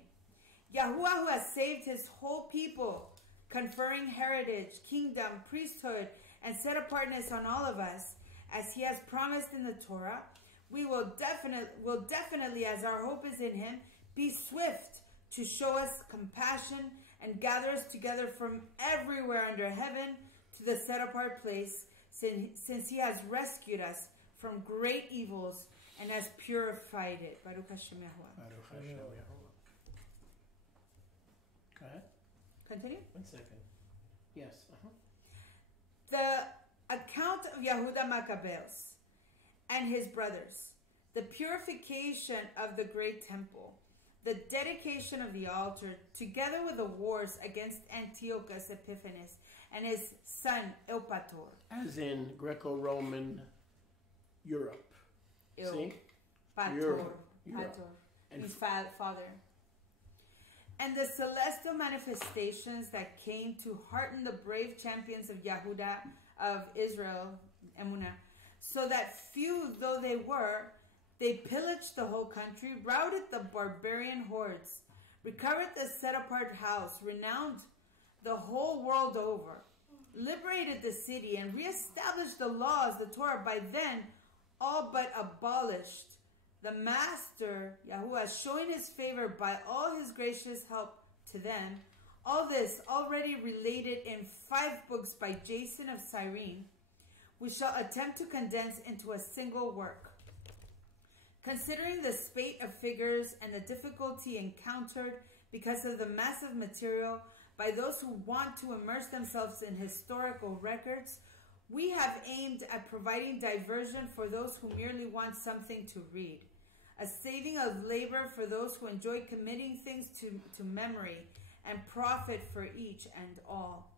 Yahuwah, who has saved his whole people, conferring heritage, kingdom, priesthood, and set apartness on all of us, as he has promised in the Torah, we will definitely, as our hope is in him, be swift to show us compassion and gather us together from everywhere under heaven to the set apart place, since he has rescued us from great evils and has purified it. Baruch Hashem Yahuwah. Baruch Hashem Yahuwah. Go ahead. Continue. 1 second. Yes. The account of Yehuda Maccabees and his brothers, the purification of the great temple, the dedication of the altar, together with the wars against Antiochus Epiphanes and his son Eupator. As in Greco-Roman Europe. See? Pator. Europe. Pator. And His father. And the celestial manifestations that came to hearten the brave champions of Yahudah, of Israel, Emunah, so that few though they were, they pillaged the whole country, routed the barbarian hordes, recovered the set-apart house, renowned the whole world over, liberated the city, and reestablished the laws, the Torah, by then all but abolished. The Master, Yahuwah, showing his favor by all his gracious help to them, all this already related in 5 books by Jason of Cyrene, we shall attempt to condense into a single work. Considering the spate of figures and the difficulty encountered because of the massive material by those who want to immerse themselves in historical records, we have aimed at providing diversion for those who merely want something to read, a saving of labor for those who enjoy committing things to memory, and profit for each and all.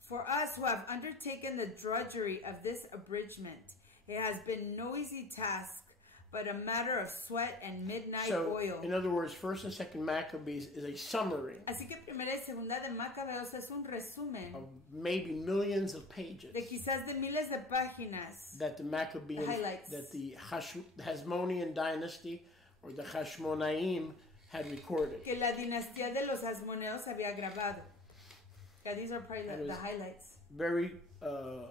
For us who have undertaken the drudgery of this abridgment, it has been no easy task, but a matter of sweat and midnight oil. In other words, 1st and 2nd Maccabees is a summary. Así que Primera y Segunda de Macabeos es un resumen Of maybe millions of pages. de quizás de miles de páginas. That the Maccabean, Highlights. that the Hasmonean dynasty or the Hashmonaim had recorded. Que la dinastía de los Hasmoneos había grabado. Yeah, these are probably And it the was highlights. Very The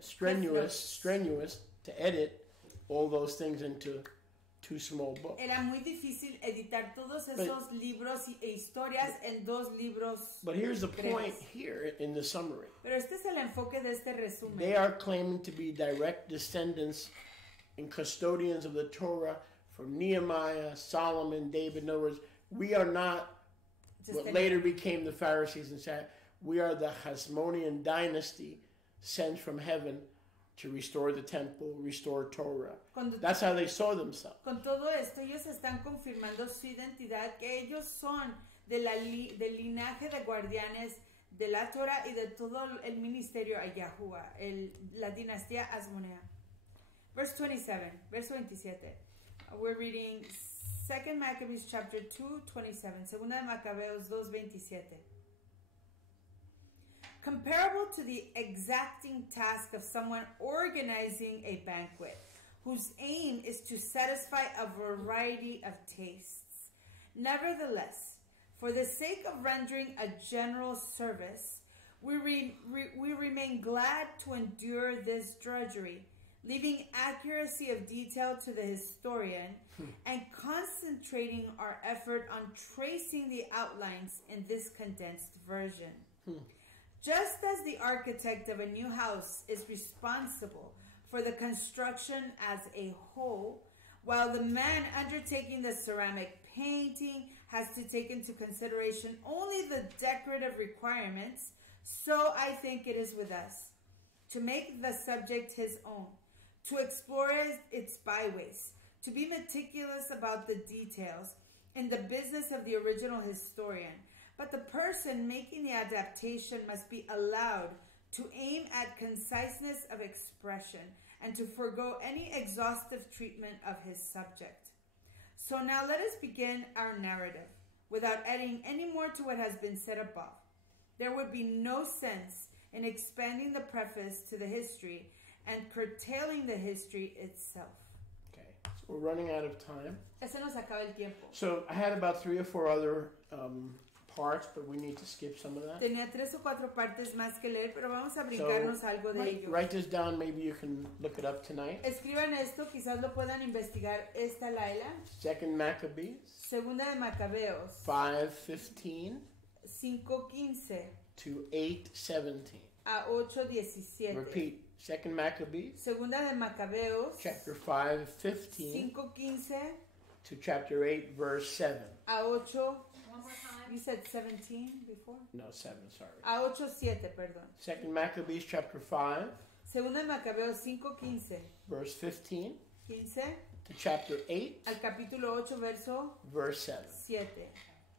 strenuous to edit all those things into 2 small books. Era muy difícil editar todos esos libros e historias en 2 libros. But here's the point breves. here in the summary. Pero este es el enfoque de este resumen. They are claiming to be direct descendants and custodians of the Torah from Nehemiah, Solomon, David. In other words, we are not what later became the Pharisees and Sadducees. We are the Hasmonean dynasty sent from heaven to restore the temple, restore Torah. That's how they saw themselves. Con todo esto, ellos están confirmando su identidad, que ellos son del linaje de guardianes de la Torah y de todo el ministerio a Yahuwah, la dinastía Hasmonea. Verse 27, verso 27. We're reading 2 Maccabees chapter 2, 27. Segunda de Macabeos 2, 27. Comparable to the exacting task of someone organizing a banquet, whose aim is to satisfy a variety of tastes. Nevertheless, for the sake of rendering a general service, we remain glad to endure this drudgery, leaving accuracy of detail to the historian and concentrating our effort on tracing the outlines in this condensed version. Just as the architect of a new house is responsible for the construction as a whole, while the man undertaking the ceramic painting has to take into consideration only the decorative requirements, so I think it is with us, to make the subject his own, to explore its byways, to be meticulous about the details in the business of the original historian. But the person making the adaptation must be allowed to aim at conciseness of expression and to forego any exhaustive treatment of his subject. So now let us begin our narrative, without adding any more to what has been said above. There would be no sense in expanding the preface to the history and curtailing the history itself. Okay, so we're running out of time. Ya se nos acaba el tiempo. So I had about 3 or 4 other parts, but we need to skip some of that. Tenía 3 o 4 partes más que leer, pero vamos a brincarnos algo de ello. Write this down. Maybe you can look it up tonight. Escriban esto, quizás lo puedan investigar esta Laila. 2nd Maccabees. Segunda de Macabeos 5:15 5:15 to 8:17. a 8:17. Repeat. 2nd Maccabees. Segunda de Macabeos Chapter 5:15 5:15 to chapter 8, verse 7. a 8. One more time. You said 17 before? No, 7. Sorry. A 8:7, perdón. 2nd Maccabees chapter 5, Segunda de Macabeos 5:15 verse 15 15 to chapter 8, al capítulo 8 verso verse 7. 7.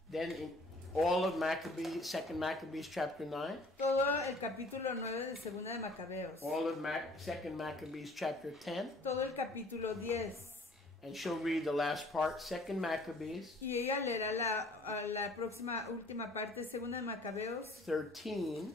Then in all of Maccabees, 2nd Maccabees chapter 9, Todo el capítulo 9 de Segunda de Macabeos. all of 2nd Maccabees chapter 10, Todo el capítulo 10. And she'll read the last part, 2 Maccabees Y ella leerá la próxima última parte, segunda de Macabeos 13,